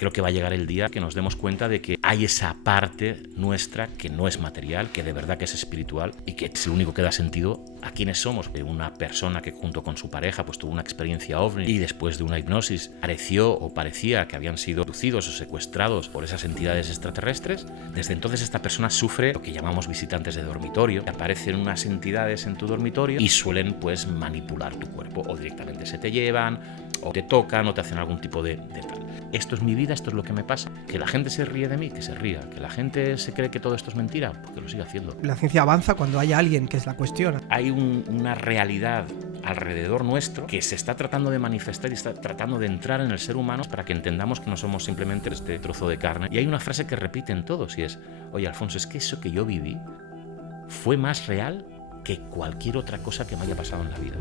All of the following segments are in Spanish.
creo que va a llegar el día que nos demos cuenta de que hay esa parte nuestra que no es material, que de verdad que es espiritual y que es lo único que da sentido a quiénes somos. Una persona que junto con su pareja pues tuvo una experiencia ovni y después de una hipnosis parecía que habían sido abducidos o secuestrados por esas entidades extraterrestres. Desde entonces esta persona sufre lo que llamamos visitantes de dormitorio. Aparecen unas entidades en tu dormitorio y suelen pues manipular tu cuerpo, o directamente se te llevan, o te tocan, o te hacen algún tipo de tal. Esto es mi vida, esto es lo que me pasa. Que la gente se ríe de mí, que se ría. Que la gente se cree que todo esto es mentira, porque lo sigue haciendo. La ciencia avanza cuando hay alguien que la cuestiona. Hay una realidad alrededor nuestro que se está tratando de manifestar y está tratando de entrar en el ser humano para que entendamos que no somos simplemente este trozo de carne. Y hay una frase que repiten todos y es: oye, Alfonso, es que eso que yo viví fue más real que cualquier otra cosa que me haya pasado en la vida.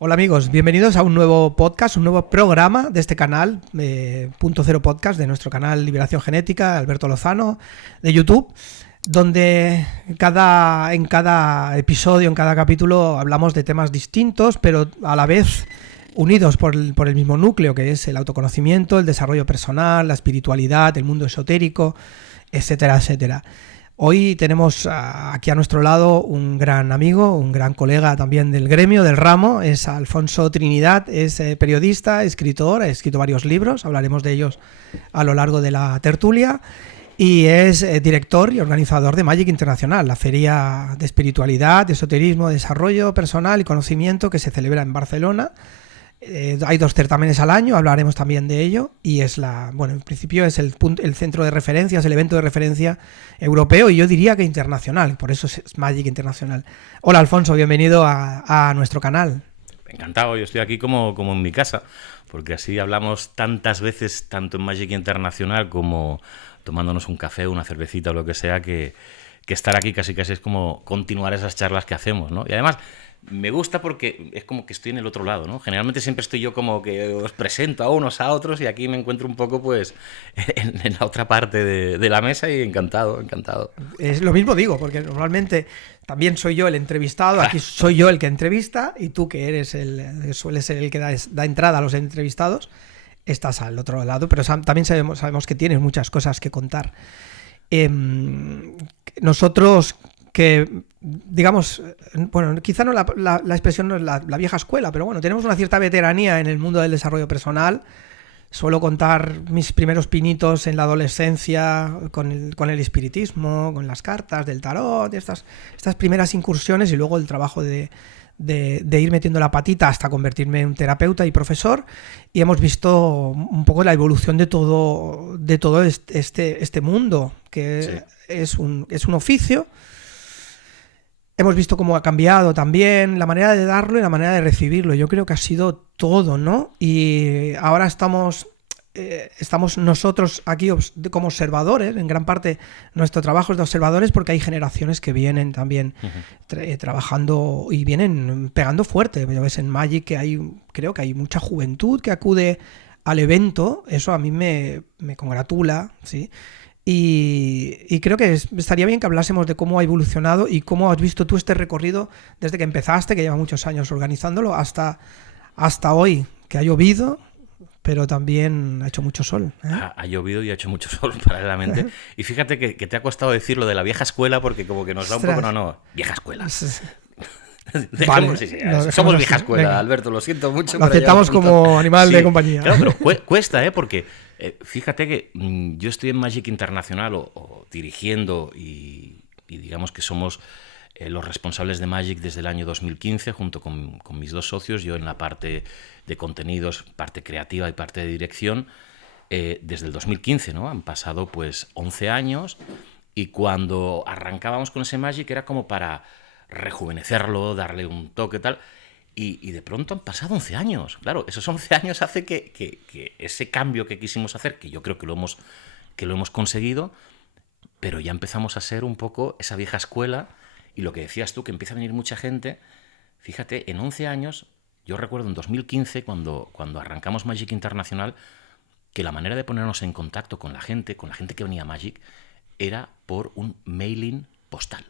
Hola amigos, bienvenidos a un nuevo podcast, un nuevo programa de este canal, Punto Cero Podcast, de nuestro canal Liberación Genética, Alberto Lozano, de YouTube, donde en cada episodio, en cada capítulo, hablamos de temas distintos, pero a la vez unidos por el mismo núcleo, que es el autoconocimiento, el desarrollo personal, la espiritualidad, el mundo esotérico, etcétera, etcétera. Hoy tenemos aquí a nuestro lado un gran amigo, un gran colega también del gremio, del ramo, es Alfonso Trinidad, es periodista, escritor, ha escrito varios libros, hablaremos de ellos a lo largo de la tertulia, y es director y organizador de Magic Internacional, la feria de espiritualidad, de esoterismo, desarrollo personal y conocimiento que se celebra en Barcelona. Hay 2 certámenes al año, hablaremos también de ello, y es en principio es el centro de referencia, es el evento de referencia europeo y yo diría que internacional, por eso es Magic Internacional. Hola Alfonso, bienvenido a nuestro canal. Encantado, yo estoy aquí como en mi casa, porque así hablamos tantas veces, tanto en Magic Internacional como tomándonos un café, una cervecita o lo que sea, que estar aquí casi es como continuar esas charlas que hacemos, ¿no? Y además me gusta porque es como que estoy en el otro lado, ¿no? Generalmente siempre estoy yo como que os presento a unos a otros y aquí me encuentro un poco pues en la otra parte de la mesa y encantado. Es lo mismo digo, porque normalmente también soy yo el entrevistado, aquí soy yo el que entrevista y tú que eres sueles ser el que da entrada a los entrevistados, estás al otro lado, pero también sabemos que tienes muchas cosas que contar. Nosotros que, digamos, bueno, quizá no la expresión no es la vieja escuela, pero bueno, tenemos una cierta veteranía en el mundo del desarrollo personal. Suelo contar mis primeros pinitos en la adolescencia con el espiritismo, con las cartas del tarot, estas primeras incursiones, y luego el trabajo de ir metiendo la patita hasta convertirme en terapeuta y profesor, y hemos visto un poco la evolución de todo este mundo, que sí. es un oficio. Hemos visto cómo ha cambiado también la manera de darlo y la manera de recibirlo. Yo creo que ha sido todo, ¿no? Y ahora estamos nosotros aquí como observadores. En gran parte nuestro trabajo es de observadores, porque hay generaciones que vienen también trabajando y vienen pegando fuerte. Ya ves en Magic que creo que hay mucha juventud que acude al evento. Eso a mí me congratula, ¿sí? Y creo que estaría bien que hablásemos de cómo ha evolucionado y cómo has visto tú este recorrido desde que empezaste, que lleva muchos años organizándolo, hasta hoy, que ha llovido, pero también ha hecho mucho sol, ¿eh? Ha llovido y ha hecho mucho sol paralelamente. Y fíjate que te ha costado decir lo de la vieja escuela, porque como que nos da un poco... No, vieja escuela. Vale, somos vieja escuela, venga. Alberto, lo siento mucho. Lo aceptamos como animal de compañía. Claro, pero cuesta, porque fíjate que yo estoy en Magic Internacional o dirigiendo y digamos que somos los responsables de Magic desde el año 2015 junto con mis 2 socios, yo en la parte de contenidos, parte creativa y parte de dirección, desde el 2015, ¿no? Han pasado pues 11 años y cuando arrancábamos con ese Magic era como para rejuvenecerlo, darle un toque tal, y de pronto han pasado 11 años. Claro, esos 11 años hace que ese cambio que quisimos hacer, que yo creo que lo hemos conseguido, pero ya empezamos a ser un poco esa vieja escuela, y lo que decías tú, que empieza a venir mucha gente. Fíjate, en 11 años, yo recuerdo en 2015, cuando arrancamos Magic Internacional, que la manera de ponernos en contacto con la gente que venía a Magic, era por un mailing postal.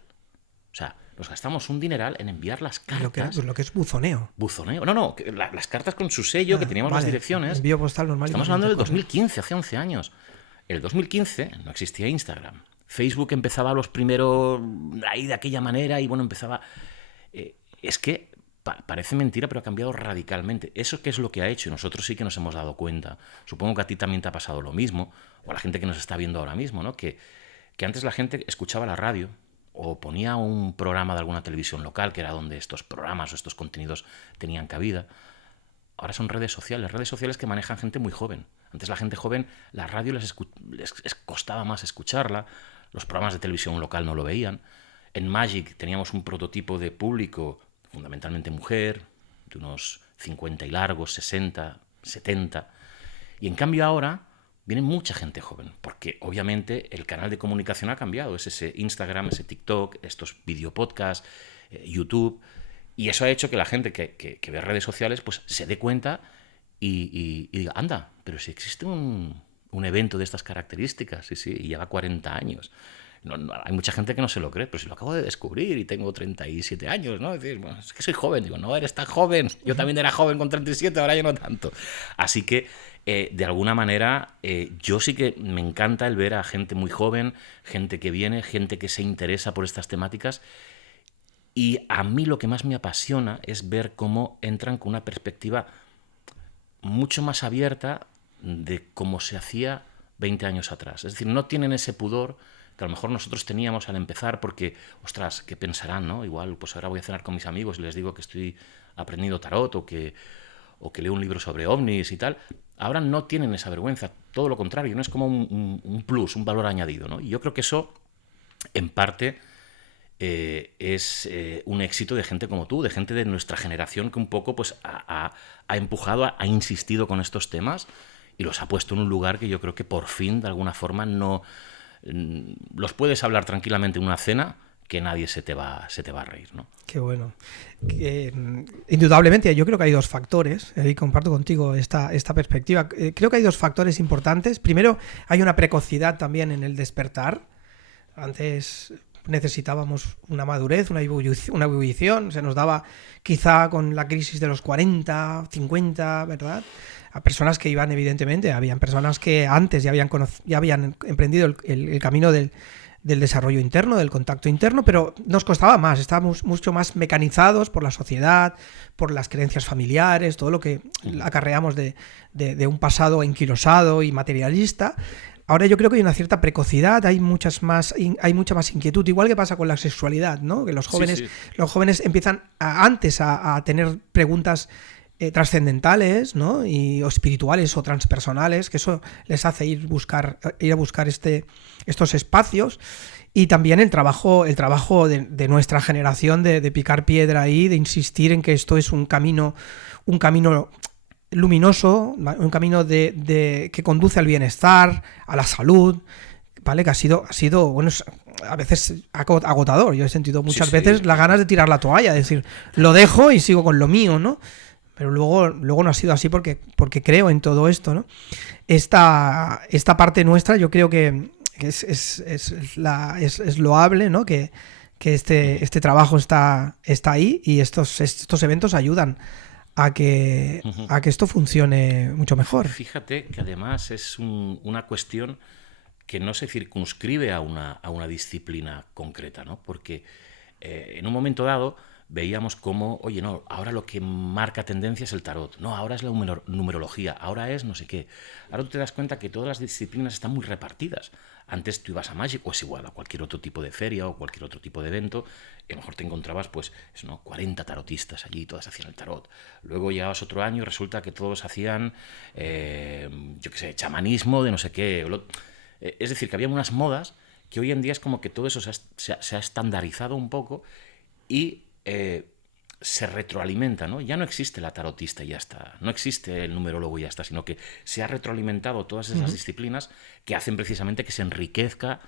O sea, nos gastamos un dineral en enviar las cartas. Lo que es buzoneo. Buzoneo. No, las cartas con su sello, que teníamos las direcciones. Envío postal normal. Estamos hablando del 2015, hace 11 años. En el 2015 no existía Instagram. Facebook empezaba los primeros ahí de aquella manera y bueno, empezaba... es que parece mentira, pero ha cambiado radicalmente. ¿Eso qué es lo que ha hecho? Y nosotros sí que nos hemos dado cuenta. Supongo que a ti también te ha pasado lo mismo, o a la gente que nos está viendo ahora mismo, ¿no? Que antes la gente escuchaba la radio o ponía un programa de alguna televisión local, que era donde estos programas o estos contenidos tenían cabida. Ahora son redes sociales que manejan gente muy joven. Antes la gente joven, la radio les costaba más escucharla, los programas de televisión local no lo veían. En Magic teníamos un prototipo de público fundamentalmente mujer, de unos 50 y largos, 60, 70. Y en cambio ahora viene mucha gente joven, porque obviamente el canal de comunicación ha cambiado. Es ese Instagram, ese TikTok, estos videopodcasts, YouTube. Y eso ha hecho que la gente que ve redes sociales pues se dé cuenta y diga, anda, pero si existe un evento de estas características, sí, y lleva 40 años. No, hay mucha gente que no se lo cree, pero si lo acabo de descubrir y tengo 37 años, ¿no? Es decir, bueno, es que soy joven. Digo, no, eres tan joven. Yo también era joven con 37, ahora ya no tanto. Así que, de alguna manera, yo sí que me encanta el ver a gente muy joven, gente que viene, gente que se interesa por estas temáticas. Y a mí lo que más me apasiona es ver cómo entran con una perspectiva mucho más abierta de cómo se hacía 20 años atrás. Es decir, no tienen ese pudor que a lo mejor nosotros teníamos al empezar porque, ostras, ¿qué pensarán, no? Igual, pues ahora voy a cenar con mis amigos y les digo que estoy aprendiendo tarot o que leo un libro sobre ovnis y tal. Ahora no tienen esa vergüenza, todo lo contrario, no es como un plus, un valor añadido, ¿no? Y yo creo que eso, en parte, es un éxito de gente como tú, de gente de nuestra generación que un poco pues ha empujado, ha insistido con estos temas y los ha puesto en un lugar que yo creo que por fin, de alguna forma, no... los puedes hablar tranquilamente en una cena que nadie se te va a reír, ¿no? Qué bueno. Indudablemente, yo creo que hay dos factores, y comparto contigo esta perspectiva. Creo que hay dos factores importantes. Primero, hay una precocidad también en el despertar. Antes necesitábamos una madurez, una ebullición. Se nos daba quizá con la crisis de los 40, 50, ¿verdad? A personas que iban, evidentemente, habían personas que antes ya habían emprendido el camino del desarrollo interno, del contacto interno, pero nos costaba más, estábamos mucho más mecanizados por la sociedad, por las creencias familiares, todo lo que acarreamos de un pasado enquilosado y materialista. Ahora yo creo que hay una cierta precocidad, hay mucha más inquietud, igual que pasa con la sexualidad, ¿no? Que los jóvenes empiezan antes a tener preguntas trascendentales, ¿no? O espirituales o transpersonales, que eso les hace ir a buscar estos espacios. Y también el trabajo de nuestra generación de picar piedra ahí, de insistir en que esto es un camino luminoso, un camino que conduce al bienestar, a la salud, ¿vale? Que ha sido bueno, a veces agotador. Yo he sentido muchas veces las ganas de tirar la toalla, de decir, lo dejo y sigo con lo mío, ¿no? Pero luego no ha sido así porque creo en todo esto, ¿no? Esta parte nuestra yo creo que es loable, ¿no? Que este trabajo está ahí y estos eventos ayudan a que esto funcione mucho mejor. Fíjate que además es una cuestión que no se circunscribe a una disciplina concreta, ¿no? Porque en un momento dado veíamos cómo, oye, no, ahora lo que marca tendencia es el tarot, no, ahora es la numerología, ahora es no sé qué. Ahora tú te das cuenta que todas las disciplinas están muy repartidas. Antes tú ibas a Magic, o es igual, a cualquier otro tipo de feria o cualquier otro tipo de evento, y a lo mejor te encontrabas, pues, 40 tarotistas allí, todas hacían el tarot. Luego llegabas otro año y resulta que todos hacían, yo qué sé, chamanismo de no sé qué. Es decir, que había unas modas que hoy en día es como que todo eso se ha estandarizado un poco y se retroalimenta, ¿no? Ya no existe la tarotista y ya está, no existe el numerólogo y ya está, sino que se ha retroalimentado todas esas disciplinas que hacen precisamente que se enriquezca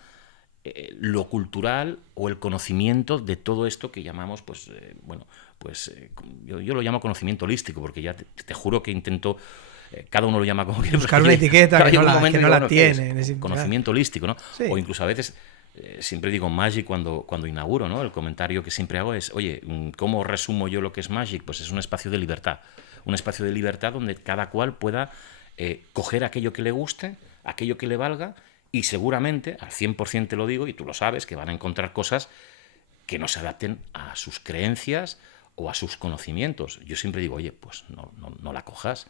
lo cultural o el conocimiento de todo esto que llamamos, pues, yo lo llamo conocimiento holístico, porque ya te juro que intento... cada uno lo llama como quiere. Buscar una etiqueta que no la tiene. Conocimiento holístico, ¿no? Sí. O incluso a veces siempre digo Magic cuando inauguro, ¿no? El comentario que siempre hago es, oye, ¿cómo resumo yo lo que es Magic? Pues es un espacio de libertad. Un espacio de libertad donde cada cual pueda coger aquello que le guste, aquello que le valga, y seguramente, al 100% te lo digo, y tú lo sabes, que van a encontrar cosas que no se adapten a sus creencias o a sus conocimientos. Yo siempre digo, oye, pues no la cojas.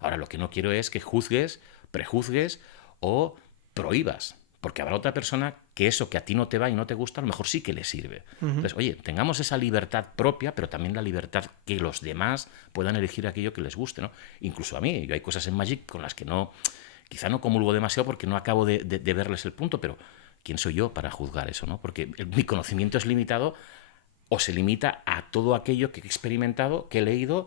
Ahora, lo que no quiero es que juzgues, prejuzgues o prohíbas, porque habrá otra persona que eso que a ti no te va y no te gusta, a lo mejor sí que le sirve. Entonces, oye, tengamos esa libertad propia, pero también la libertad que los demás puedan elegir aquello que les guste, ¿no? Incluso a mí, yo hay cosas en Magic con las que quizá no comulgo demasiado porque no acabo de verles el punto, pero ¿quién soy yo para juzgar eso, no? Porque mi conocimiento es limitado o se limita a todo aquello que he experimentado, que he leído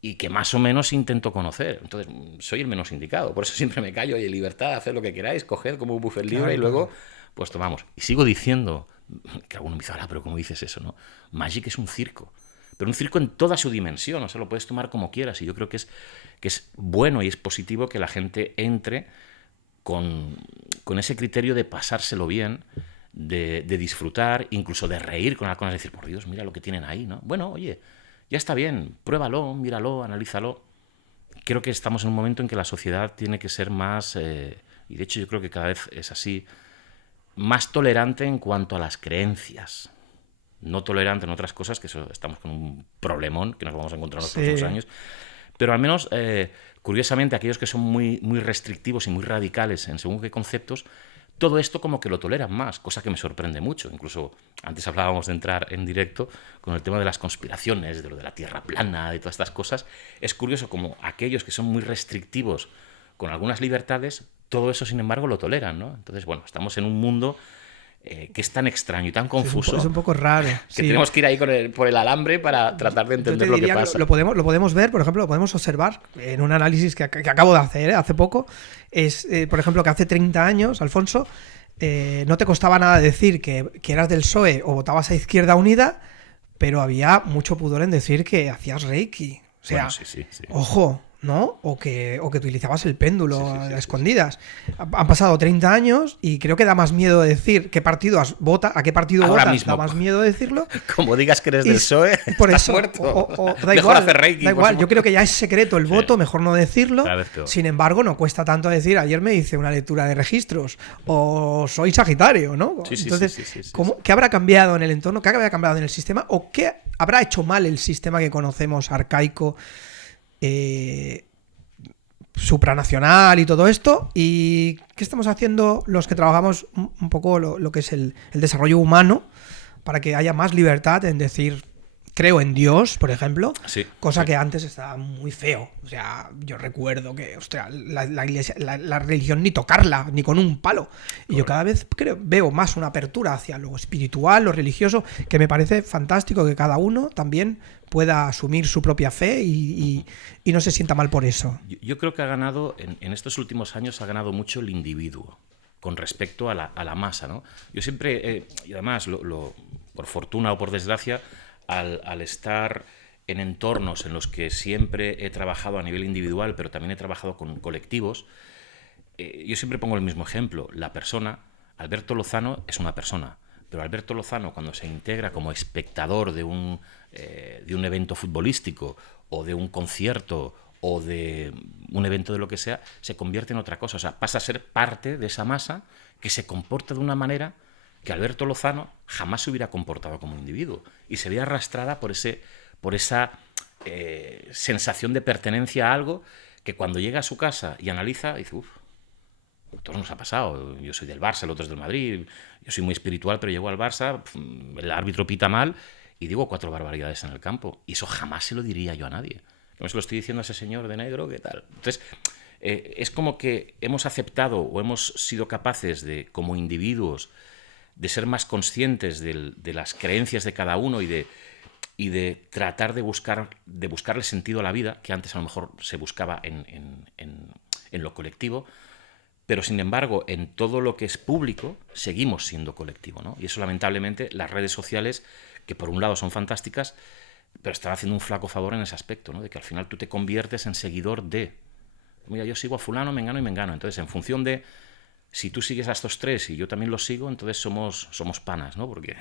y que más o menos intento conocer. Entonces, soy el menos indicado. Por eso siempre me callo y en libertad, haced lo que queráis, coged como un buffet libre, claro, y luego, pues tomamos. Y sigo diciendo, que alguno me dice, ahora, pero ¿cómo dices eso, no? Magic es un circo. Pero un circo en toda su dimensión, o sea, lo puedes tomar como quieras. Y yo creo que es bueno y es positivo que la gente entre con ese criterio de pasárselo bien, de disfrutar, incluso de reír con algunas, decir, por Dios, mira lo que tienen ahí, ¿no? Bueno, oye, ya está bien, pruébalo, míralo, analízalo. Creo que estamos en un momento en que la sociedad tiene que ser más, y de hecho yo creo que cada vez es así, más tolerante en cuanto a las creencias. No tolerante en otras cosas, que eso, estamos con un problemón que nos vamos a encontrar en los próximos años. Pero al menos, curiosamente, aquellos que son muy, muy restrictivos y muy radicales en según qué conceptos, todo esto como que lo toleran más, cosa que me sorprende mucho. Incluso antes hablábamos de entrar en directo con el tema de las conspiraciones, de lo de la Tierra plana, de todas estas cosas. Es curioso como aquellos que son muy restrictivos con algunas libertades, todo eso, sin embargo, lo toleran, ¿no? Entonces, bueno, estamos en un mundo que es tan extraño y tan confuso. Es un poco raro. Que tenemos que ir ahí por el alambre para tratar de entender lo que pasa. Lo podemos ver, por ejemplo, lo podemos observar en un análisis que acabo de hacer hace poco. Es, por ejemplo, que hace 30 años, Alfonso, no te costaba nada decir que eras del PSOE o votabas a Izquierda Unida, pero había mucho pudor en decir que hacías Reiki. O sea, bueno, sí. ojo, ¿no? O que utilizabas el péndulo a escondidas. Han pasado 30 años y creo que da más miedo decir qué partido vota, a qué partido ahora votas, mismo, da más miedo decirlo. Como digas que eres del PSOE, por eso, muerto. Da igual, hacer Reiki, da igual. Yo creo que ya es secreto el voto, mejor no decirlo. Sin embargo, no cuesta tanto decir, ayer me hice una lectura de registros, o soy Sagitario, ¿no? Entonces, ¿qué habrá cambiado en el entorno? ¿Qué habrá cambiado en el sistema? ¿O qué habrá hecho mal el sistema que conocemos, arcaico, supranacional y todo esto? ¿Y qué estamos haciendo los que trabajamos un poco lo que es el desarrollo humano para que haya más libertad en decir creo en Dios, por ejemplo? Cosa que antes estaba muy feo. O sea, yo recuerdo que, ostras, la iglesia, la religión ni tocarla, ni con un palo. Y yo cada vez veo más una apertura hacia lo espiritual, lo religioso, que me parece fantástico que cada uno también pueda asumir su propia fe y no se sienta mal por eso. Yo creo que ha ganado, en estos últimos años, ha ganado mucho el individuo con respecto a la masa, ¿no? Yo siempre, y además, por fortuna o por desgracia, al estar en entornos en los que siempre he trabajado a nivel individual, pero también he trabajado con colectivos, yo siempre pongo el mismo ejemplo. La persona, Alberto Lozano, es una persona, pero Alberto Lozano, cuando se integra como espectador de un evento futbolístico o de un concierto o de un evento de lo que sea, se convierte en otra cosa. O sea, pasa a ser parte de esa masa que se comporta de una manera que Alberto Lozano jamás se hubiera comportado como individuo y se veía arrastrada por esa sensación de pertenencia a algo que cuando llega a su casa y analiza, dice, uff, a todos nos ha pasado. Yo soy del Barça, el otro es del Madrid, yo soy muy espiritual, pero llego al Barça, el árbitro pita mal y digo 4 barbaridades en el campo. Y eso jamás se lo diría yo a nadie. No se lo estoy diciendo a ese señor de negro, ¿qué tal? Entonces, es como que hemos aceptado o hemos sido capaces de, como individuos, de ser más conscientes de las creencias de cada uno y de tratar de buscarle sentido a la vida, que antes a lo mejor se buscaba en lo colectivo, pero sin embargo en todo lo que es público seguimos siendo colectivo, ¿no? Y eso, lamentablemente, las redes sociales, que por un lado son fantásticas, pero están haciendo un flaco favor en ese aspecto, ¿no? De que al final tú te conviertes en seguidor de, mira, yo sigo a fulano, mengano y mengano, entonces en función de si tú sigues a estos tres y yo también los sigo, entonces somos panas, ¿no? Porque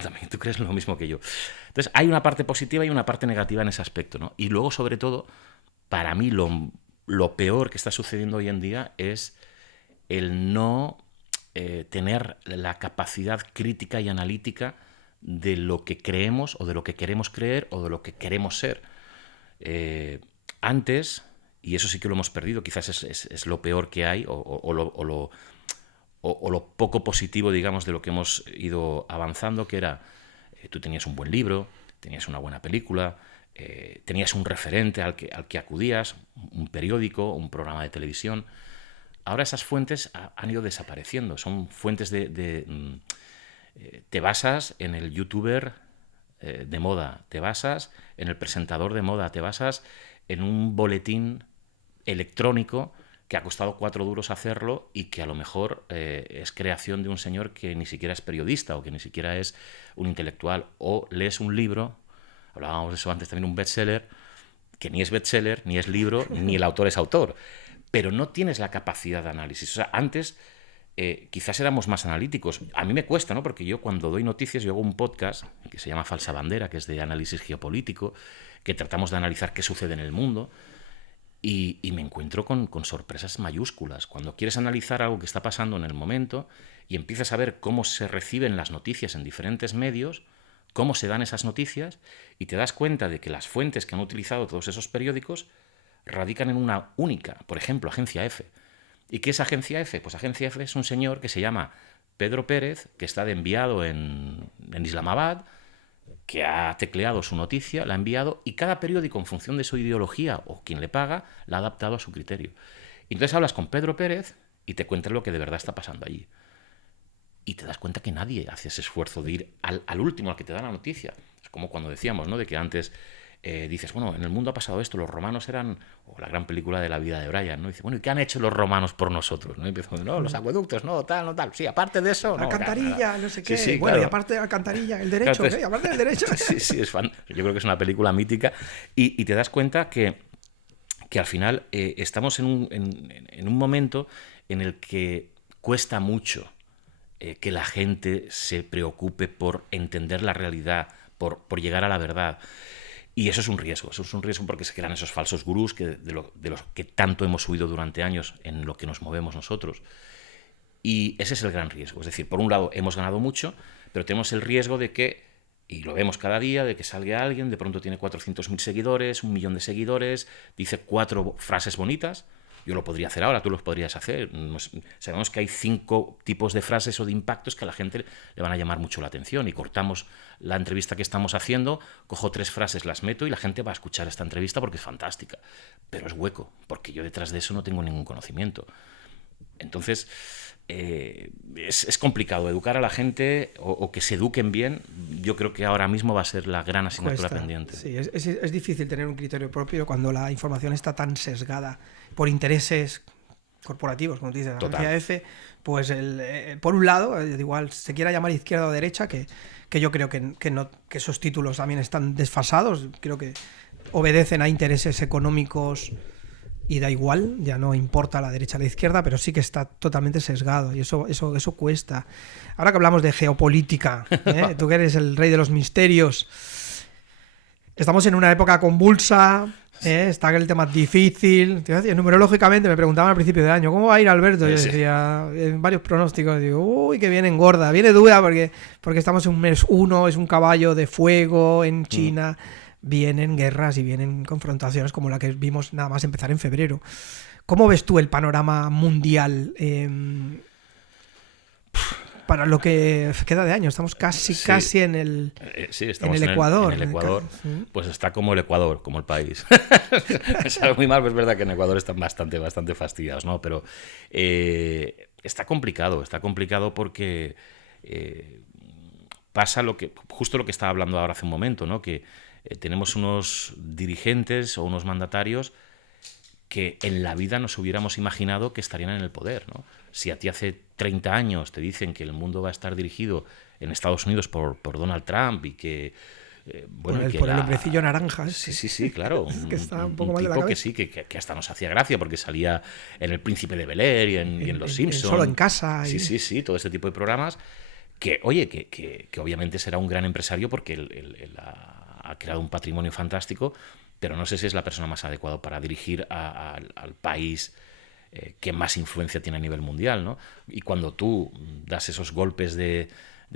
también tú crees lo mismo que yo. Entonces, hay una parte positiva y una parte negativa en ese aspecto, ¿no? Y luego, sobre todo, para mí lo peor que está sucediendo hoy en día es el no tener la capacidad crítica y analítica de lo que creemos o de lo que queremos creer o de lo que queremos ser. Antes, y eso sí que lo hemos perdido, quizás es lo peor que hay o lo poco positivo, digamos, de lo que hemos ido avanzando, que era, tú tenías un buen libro, tenías una buena película, tenías un referente al que acudías, un periódico, un programa de televisión. Ahora esas fuentes han ido desapareciendo, son fuentes te basas en el youtuber de moda, te basas en el presentador de moda, te basas en un boletín electrónico que ha costado 4 duros hacerlo y que a lo mejor es creación de un señor que ni siquiera es periodista o que ni siquiera es un intelectual. O lees un libro, hablábamos de eso antes también, un bestseller, que ni es bestseller, ni es libro, ni el autor es autor, pero no tienes la capacidad de análisis. O sea, antes quizás éramos más analíticos. A mí me cuesta, ¿no? Porque yo cuando doy noticias, yo hago un podcast que se llama Falsa Bandera, que es de análisis geopolítico, que tratamos de analizar qué sucede en el mundo. Y me encuentro con sorpresas mayúsculas. Cuando quieres analizar algo que está pasando en el momento y empiezas a ver cómo se reciben las noticias en diferentes medios, cómo se dan esas noticias, y te das cuenta de que las fuentes que han utilizado todos esos periódicos radican en una única, por ejemplo, Agencia F. ¿Y qué es Agencia F? Pues Agencia F es un señor que se llama Pedro Pérez, que está de enviado en Islamabad, que ha tecleado su noticia, la ha enviado, y cada periódico, en función de su ideología o quien le paga, la ha adaptado a su criterio. Y entonces hablas con Pedro Pérez y te cuentas lo que de verdad está pasando allí. Y te das cuenta que nadie hace ese esfuerzo de ir al último, al que te da la noticia. Es como cuando decíamos, ¿no?, de que antes dices, bueno, en el mundo ha pasado esto, los romanos eran, o la gran película de la vida de Brian, ¿no? Y dice, bueno, ¿y qué han hecho los romanos por nosotros? ¿No? Y empezamos, no, los acueductos, no, tal, no, tal. Sí, aparte de eso, la no. alcantarilla, nada. No sé qué. Sí, bueno, claro. y aparte de la alcantarilla, el derecho, Claro, ¿qué? Aparte del derecho. Sí, es fan. Yo creo que es una película mítica. Y te das cuenta que al final estamos en un momento en el que cuesta mucho que la gente se preocupe por entender la realidad, por llegar a la verdad. Y eso es un riesgo porque se crean esos falsos gurús de los que tanto hemos huido durante años en lo que nos movemos nosotros. Y ese es el gran riesgo. Es decir, por un lado hemos ganado mucho, pero tenemos el riesgo de que, y lo vemos cada día, de que salga alguien, de pronto tiene 400.000 seguidores, 1 millón de seguidores, dice 4 frases bonitas. Yo lo podría hacer ahora, tú los podrías hacer. Sabemos que hay 5 tipos de frases o de impactos que a la gente le van a llamar mucho la atención, y cortamos la entrevista que estamos haciendo, cojo 3 frases, las meto y la gente va a escuchar esta entrevista porque es fantástica. Pero es hueco, porque yo detrás de eso no tengo ningún conocimiento. Entonces, es complicado educar a la gente o que se eduquen bien. Yo creo que ahora mismo va a ser la gran asignatura pendiente. Sí, es difícil tener un criterio propio cuando la información está tan sesgada por intereses corporativos, como tú dices, la Agencia F, pues por un lado, igual se quiera llamar izquierda o derecha, que yo creo que esos títulos también están desfasados, creo que obedecen a intereses económicos y da igual, ya no importa la derecha o la izquierda, pero sí que está totalmente sesgado, y eso cuesta. Ahora que hablamos de geopolítica, tú que eres el rey de los misterios, estamos en una época convulsa, está el tema difícil. Numerológicamente me preguntaban al principio de año, ¿cómo va a ir Alberto? Yo decía, en varios pronósticos, digo, uy, que viene gorda, viene dura porque estamos en un mes 1, es un caballo de fuego en China. Vienen guerras y vienen confrontaciones como la que vimos nada más empezar en febrero. ¿Cómo ves tú el panorama mundial para lo que queda de año? Estamos casi en el Ecuador. En el Ecuador, pues está como el Ecuador, como el país. Me sale muy mal, pero es verdad que en Ecuador están bastante fastidiados, ¿no? Pero está complicado porque pasa justo lo que estaba hablando ahora hace un momento, ¿no? Que tenemos unos dirigentes o unos mandatarios que en la vida nos hubiéramos imaginado que estarían en el poder, ¿no? Si a ti hace 30 años te dicen que el mundo va a estar dirigido en Estados Unidos por Donald Trump y que Bueno, por el hombrecillo naranja. Sí, claro. Es que está un poco un mal de la tipo cabeza. que hasta nos hacía gracia porque salía en El Príncipe de Bel-Air y en Los Simpsons. Solo en casa. Sí, todo este tipo de programas. Que, oye, que obviamente será un gran empresario porque él ha creado un patrimonio fantástico, pero no sé si es la persona más adecuada para dirigir al país que más influencia tiene a nivel mundial, ¿no? Y cuando tú das esos golpes de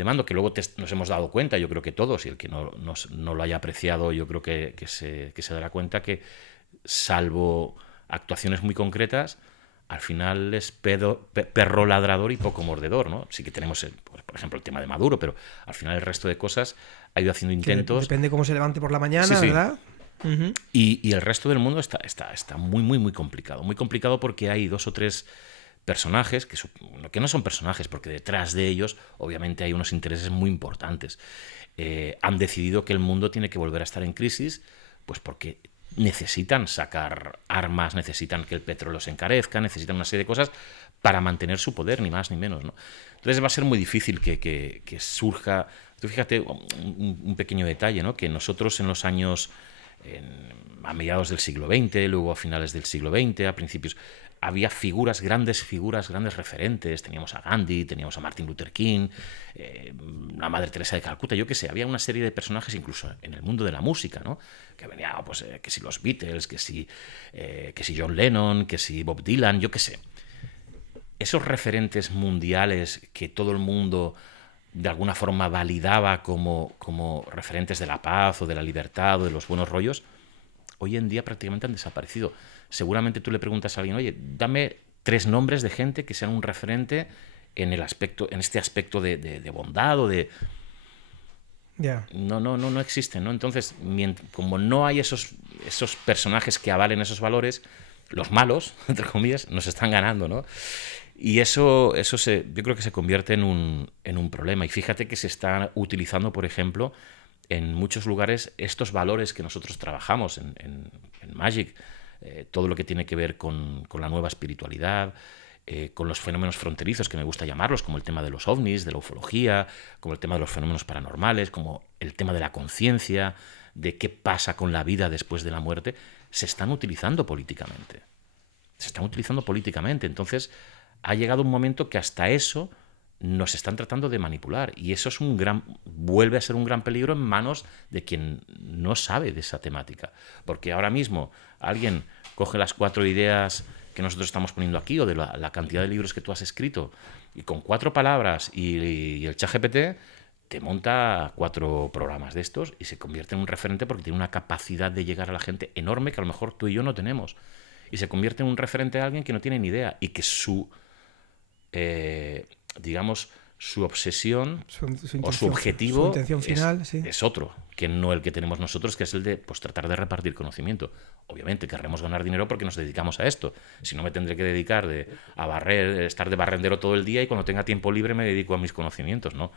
mando, que luego nos hemos dado cuenta, yo creo que todos, y el que no lo haya apreciado, yo creo que se dará cuenta que, salvo actuaciones muy concretas, al final es perro ladrador y poco mordedor, ¿no? Sí que tenemos, por ejemplo, el tema de Maduro, pero al final el resto de cosas ha ido haciendo intentos. Depende cómo se levante por la mañana, sí. ¿verdad? Uh-huh. Y el resto del mundo está muy, muy, muy complicado. Muy complicado porque hay 2 o 3 personajes que no son personajes, porque detrás de ellos obviamente hay unos intereses muy importantes. Han decidido que el mundo tiene que volver a estar en crisis, pues porque necesitan sacar armas, necesitan que el petróleo se encarezca, necesitan una serie de cosas para mantener su poder, ni más ni menos, ¿no? Entonces va a ser muy difícil que surja. Tú fíjate un pequeño detalle, ¿no? Que nosotros en los años, a mediados del siglo XX, luego a finales del siglo XX, a principios, había grandes referentes. Teníamos a Gandhi, teníamos a Martin Luther King, la Madre Teresa de Calcuta, yo qué sé, había una serie de personajes incluso en el mundo de la música, ¿no? Que venía, pues, que si los Beatles, que si John Lennon, que si Bob Dylan, yo qué sé. Esos referentes mundiales que todo el mundo de alguna forma validaba como referentes de la paz o de la libertad o de los buenos rollos, hoy en día prácticamente han desaparecido. Seguramente tú le preguntas a alguien, oye, dame 3 nombres de gente que sean un referente en este aspecto de bondad o de... Yeah. No existen, ¿no? Entonces, como no hay esos personajes que avalen esos valores, los malos, entre comillas, nos están ganando, ¿no? Y eso yo creo que se convierte en un problema. Y fíjate que se está utilizando, por ejemplo, en muchos lugares estos valores que nosotros trabajamos en Magic, todo lo que tiene que ver con la nueva espiritualidad, con los fenómenos fronterizos, que me gusta llamarlos, como el tema de los ovnis, de la ufología, como el tema de los fenómenos paranormales, como el tema de la conciencia, de qué pasa con la vida después de la muerte, se están utilizando políticamente. Entonces, ha llegado un momento que hasta eso nos están tratando de manipular, y eso vuelve a ser un gran peligro en manos de quien no sabe de esa temática, porque ahora mismo alguien coge las 4 ideas que nosotros estamos poniendo aquí, o de la cantidad de libros que tú has escrito, y con 4 palabras y el ChatGPT te monta 4 programas de estos y se convierte en un referente porque tiene una capacidad de llegar a la gente enorme que a lo mejor tú y yo no tenemos, y se convierte en un referente de alguien que no tiene ni idea y que su obsesión o su objetivo su intención final, es otro, que no el que tenemos nosotros, que es el de, pues, tratar de repartir conocimiento. Obviamente querremos ganar dinero porque nos dedicamos a esto. Si no, me tendré que dedicar a barrer, estar de barrendero todo el día, y cuando tenga tiempo libre me dedico a mis conocimientos, ¿no?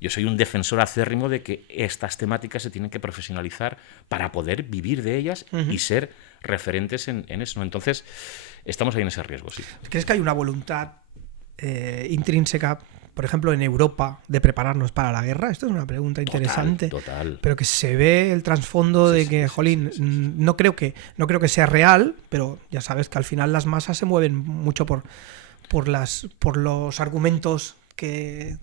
Yo soy un defensor acérrimo de que estas temáticas se tienen que profesionalizar para poder vivir de ellas y ser referentes en eso, ¿no? Entonces, estamos ahí en ese riesgo, sí. ¿Crees que hay una voluntad intrínseca, por ejemplo, en Europa, de prepararnos para la guerra? Esto es una pregunta interesante. Total. Pero que se ve el trasfondo de que, jolín, no creo que sea real, pero ya sabes que al final las masas se mueven mucho por los argumentos que...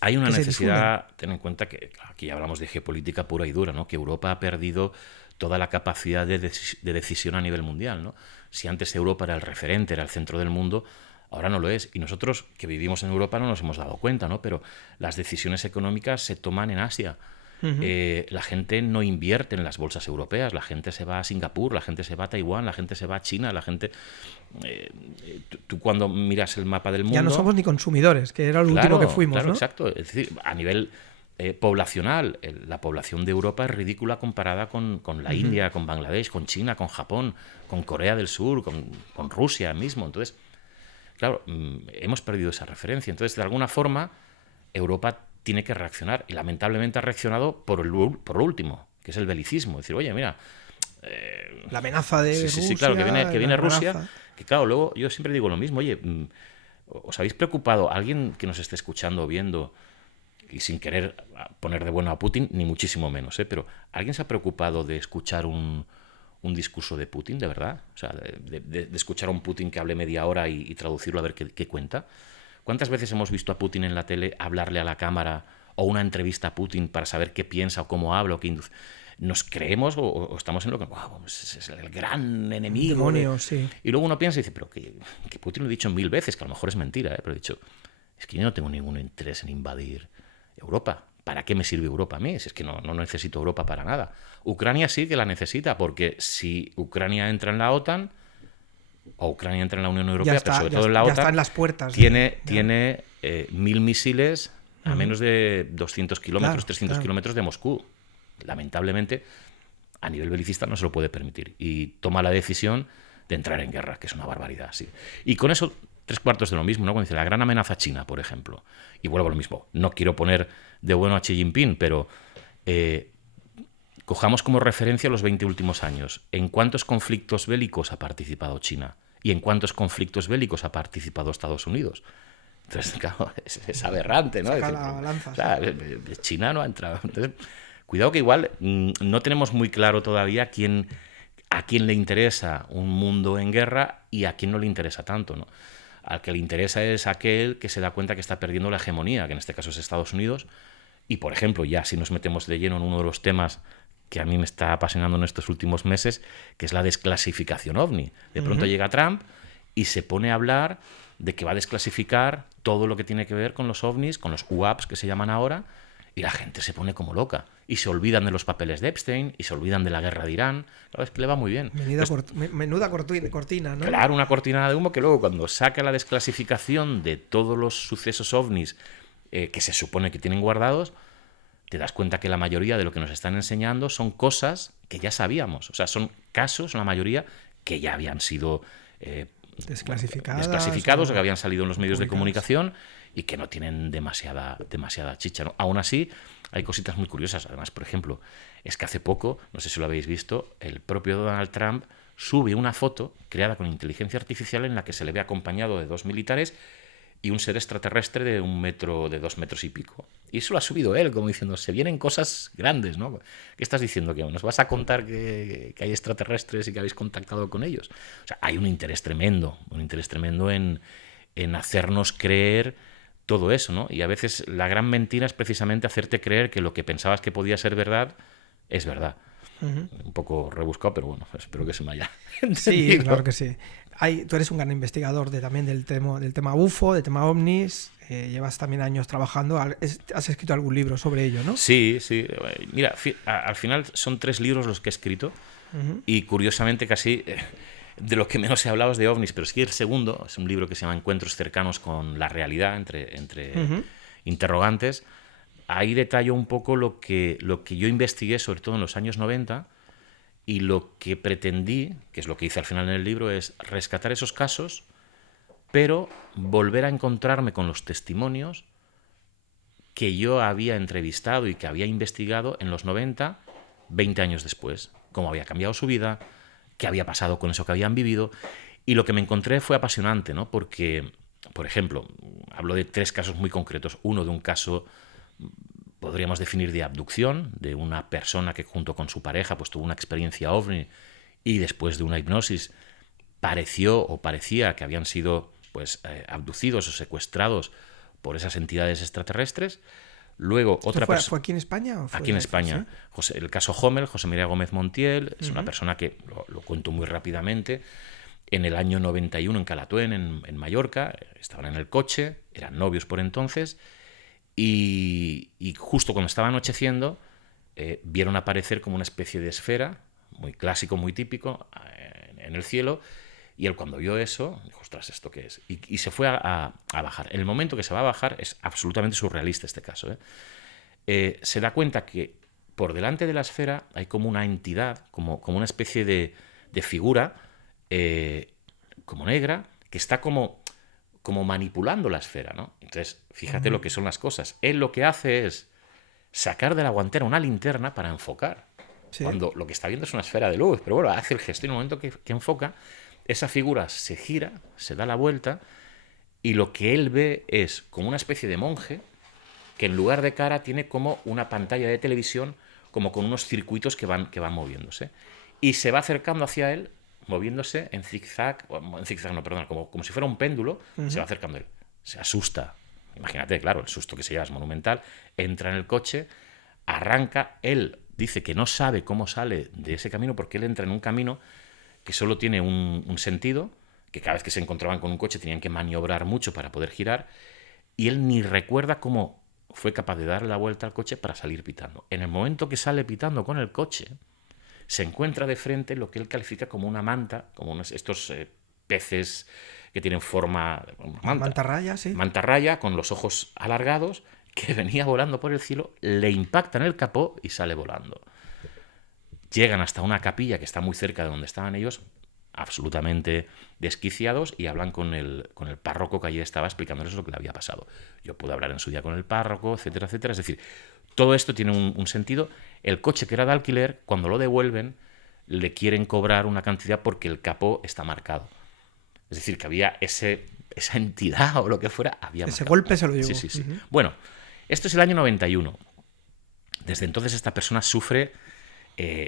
Hay una necesidad, ten en cuenta que aquí hablamos de geopolítica pura y dura, ¿no? Que Europa ha perdido toda la capacidad de decisión a nivel mundial, ¿no? Si antes Europa era el referente, era el centro del mundo, ahora no lo es. Y nosotros, que vivimos en Europa, no nos hemos dado cuenta, ¿no? Pero las decisiones económicas se toman en Asia. La gente no invierte en las bolsas europeas, la gente se va a Singapur, la gente se va a Taiwán, la gente se va a China, la gente... tú cuando miras el mapa del mundo... Ya no somos ni consumidores, que era lo último que fuimos, claro, ¿no? Exacto. Es decir, a nivel poblacional, la población de Europa es ridícula comparada con la India, con Bangladesh, con China, con Japón, con Corea del Sur, con Rusia mismo. Entonces, claro, hemos perdido esa referencia. Entonces, de alguna forma, Europa tiene que reaccionar, y lamentablemente ha reaccionado por lo último, que es el belicismo. Decir, oye, mira... la amenaza de sí, Rusia... Sí, claro, que viene Rusia, que claro, luego yo siempre digo lo mismo, oye, ¿os habéis preocupado, alguien que nos esté escuchando o viendo, y sin querer poner de bueno a Putin, ni muchísimo menos, ¿eh? Pero ¿alguien se ha preocupado de escuchar un discurso de Putin, de verdad? O sea, de escuchar a un Putin que hable media hora y traducirlo a ver qué cuenta. ¿Cuántas veces hemos visto a Putin en la tele hablarle a la cámara o una entrevista a Putin para saber qué piensa o cómo habla o qué induce? ¿Nos creemos o estamos en lo que wow, es el gran enemigo? Demonio, sí. Y luego uno piensa y dice, pero que Putin lo he dicho 1000 veces, que a lo mejor es mentira, ¿eh? Pero he dicho, es que yo no tengo ningún interés en invadir Europa. ¿Para qué me sirve Europa a mí? Si es que no necesito Europa para nada. Ucrania sí que la necesita, porque si Ucrania entra en la OTAN, o Ucrania entra en la Unión Europea, pero sobre todo en la OTAN, está en las puertas. Tiene 1000 misiles a menos de 200 kilómetros, 300 kilómetros de Moscú. Lamentablemente, a nivel belicista no se lo puede permitir. Y toma la decisión de entrar en guerra, que es una barbaridad. Sí. Y con eso, 3/4 de lo mismo, ¿no? Cuando dice la gran amenaza china, por ejemplo. Y vuelvo a lo mismo. No quiero poner de bueno a Xi Jinping, pero cojamos como referencia los 20 últimos años. ¿En cuántos conflictos bélicos ha participado China? ¿Y en cuántos conflictos bélicos ha participado Estados Unidos? Entonces, claro, es aberrante, ¿no? Saca la balanza. O sea, China no ha entrado. Entonces, cuidado que igual no tenemos muy claro todavía a quién le interesa un mundo en guerra y a quién no le interesa tanto, ¿no? Al que le interesa es aquel que se da cuenta que está perdiendo la hegemonía, que en este caso es Estados Unidos. Y, por ejemplo, ya si nos metemos de lleno en uno de los temas que a mí me está apasionando en estos últimos meses, que es la desclasificación OVNI. De pronto llega Trump y se pone a hablar de que va a desclasificar todo lo que tiene que ver con los OVNIs, con los UAPs que se llaman ahora, y la gente se pone como loca. Y se olvidan de los papeles de Epstein, y se olvidan de la guerra de Irán. Claro, es que le va muy bien. Menuda cortina, ¿no? Claro, una cortina de humo que luego cuando saca la desclasificación de todos los sucesos OVNIs que se supone que tienen guardados, te das cuenta que la mayoría de lo que nos están enseñando son cosas que ya sabíamos. O sea, son casos, la mayoría, que ya habían sido desclasificados o que habían salido en los medios de comunicación y que no tienen demasiada chicha, ¿no? Aún así, hay cositas muy curiosas. Además, por ejemplo, es que hace poco, no sé si lo habéis visto, el propio Donald Trump sube una foto creada con inteligencia artificial en la que se le ve acompañado de 2 militares y un ser extraterrestre de 1 metro, de 2 metros y pico. Y eso lo ha subido él, como diciendo, se vienen cosas grandes, ¿no? ¿Qué estás diciendo? ¿Que nos vas a contar que hay extraterrestres y que habéis contactado con ellos? O sea, hay un interés tremendo en hacernos creer todo eso, ¿no? Y a veces la gran mentira es precisamente hacerte creer que lo que pensabas que podía ser verdad es verdad. Un poco rebuscado, pero bueno, espero que se me haya entendido. Sí, claro que sí. Tú eres un gran investigador también del tema UFO, del tema OVNIs. Llevas también años trabajando. Has escrito algún libro sobre ello, ¿no? Sí. Mira, al final son 3 libros los que he escrito y curiosamente casi de lo que menos he hablado es de OVNIs, pero sí el segundo es un libro que se llama Encuentros cercanos con la realidad, entre interrogantes. Ahí detallo un poco lo que yo investigué, sobre todo en los años 90, y lo que pretendí, que es lo que hice al final en el libro, es rescatar esos casos, pero volver a encontrarme con los testimonios que yo había entrevistado y que había investigado en los 90, 20 años después. Cómo había cambiado su vida, qué había pasado con eso que habían vivido. Y lo que me encontré fue apasionante, ¿no? Porque, por ejemplo, hablo de 3 casos muy concretos. Uno de un caso, podríamos definir, de abducción, de una persona que junto con su pareja pues tuvo una experiencia OVNI y después de una hipnosis parecía que habían sido pues abducidos o secuestrados por esas entidades extraterrestres. Luego otra persona. ¿Fue aquí en España? ¿O fue aquí en España. ¿Sí? El caso Hommel, José María Gómez Montiel, es una persona que, lo cuento muy rápidamente, en el año 91 en Calatrava, en Mallorca, estaban en el coche, eran novios por entonces, y justo cuando estaba anocheciendo vieron aparecer como una especie de esfera, muy clásico, muy típico, en el cielo, y él cuando vio eso, dijo, ostras, ¿esto qué es? Y se fue a bajar. En el momento que se va a bajar, es absolutamente surrealista este caso, se da cuenta que por delante de la esfera hay como una entidad, como una especie de figura, como negra, que está como manipulando la esfera, ¿no? Entonces, fíjate lo que son las cosas. Él lo que hace es sacar de la guantera una linterna para enfocar. Sí. Cuando lo que está viendo es una esfera de luz, pero bueno, hace el gesto y en el momento que enfoca, esa figura se gira, se da la vuelta y lo que él ve es como una especie de monje que en lugar de cara tiene como una pantalla de televisión, como con unos circuitos que van moviéndose. Y se va acercando hacia él, moviéndose en zigzag no, perdón, como si fuera un péndulo, se va acercando él. Se asusta. Imagínate, claro, el susto que se lleva es monumental. Entra en el coche, arranca, él dice que no sabe cómo sale de ese camino porque él entra en un camino que solo tiene un sentido, que cada vez que se encontraban con un coche tenían que maniobrar mucho para poder girar, y él ni recuerda cómo fue capaz de darle la vuelta al coche para salir pitando. En el momento que sale pitando con el coche, se encuentra de frente lo que él califica como una manta, como estos peces que tienen forma... Mantarraya, sí. Mantarraya, con los ojos alargados, que venía volando por el cielo, le impacta en el capó y sale volando. Llegan hasta una capilla que está muy cerca de donde estaban ellos, absolutamente desquiciados, y hablan con el párroco que allí estaba explicándoles lo que le había pasado. Yo pude hablar en su día con el párroco, etcétera, etcétera. Es decir, todo esto tiene un sentido. El coche que era de alquiler, cuando lo devuelven, le quieren cobrar una cantidad porque el capó está marcado. Es decir, que había esa entidad o lo que fuera, había ese marcado. Golpe se lo llevó. Sí. Bueno, esto es el año 91. Desde entonces esta persona sufre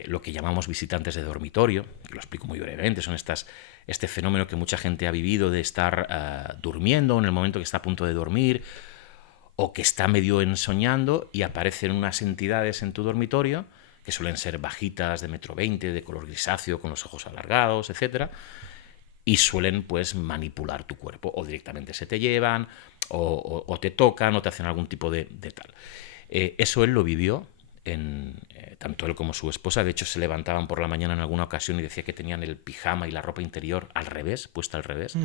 lo que llamamos visitantes de dormitorio, que lo explico muy brevemente, son este fenómeno que mucha gente ha vivido de estar durmiendo en el momento que está a punto de dormir, o que está medio ensoñando y aparecen unas entidades en tu dormitorio, que suelen ser bajitas de 1,20 m, de color grisáceo, con los ojos alargados, etcétera, y suelen pues manipular tu cuerpo, o directamente se te llevan, o te tocan, o te hacen algún tipo de tal. Eso él lo vivió, tanto él como su esposa. De hecho, se levantaban por la mañana en alguna ocasión y decía que tenían el pijama y la ropa interior al revés, puesta al revés.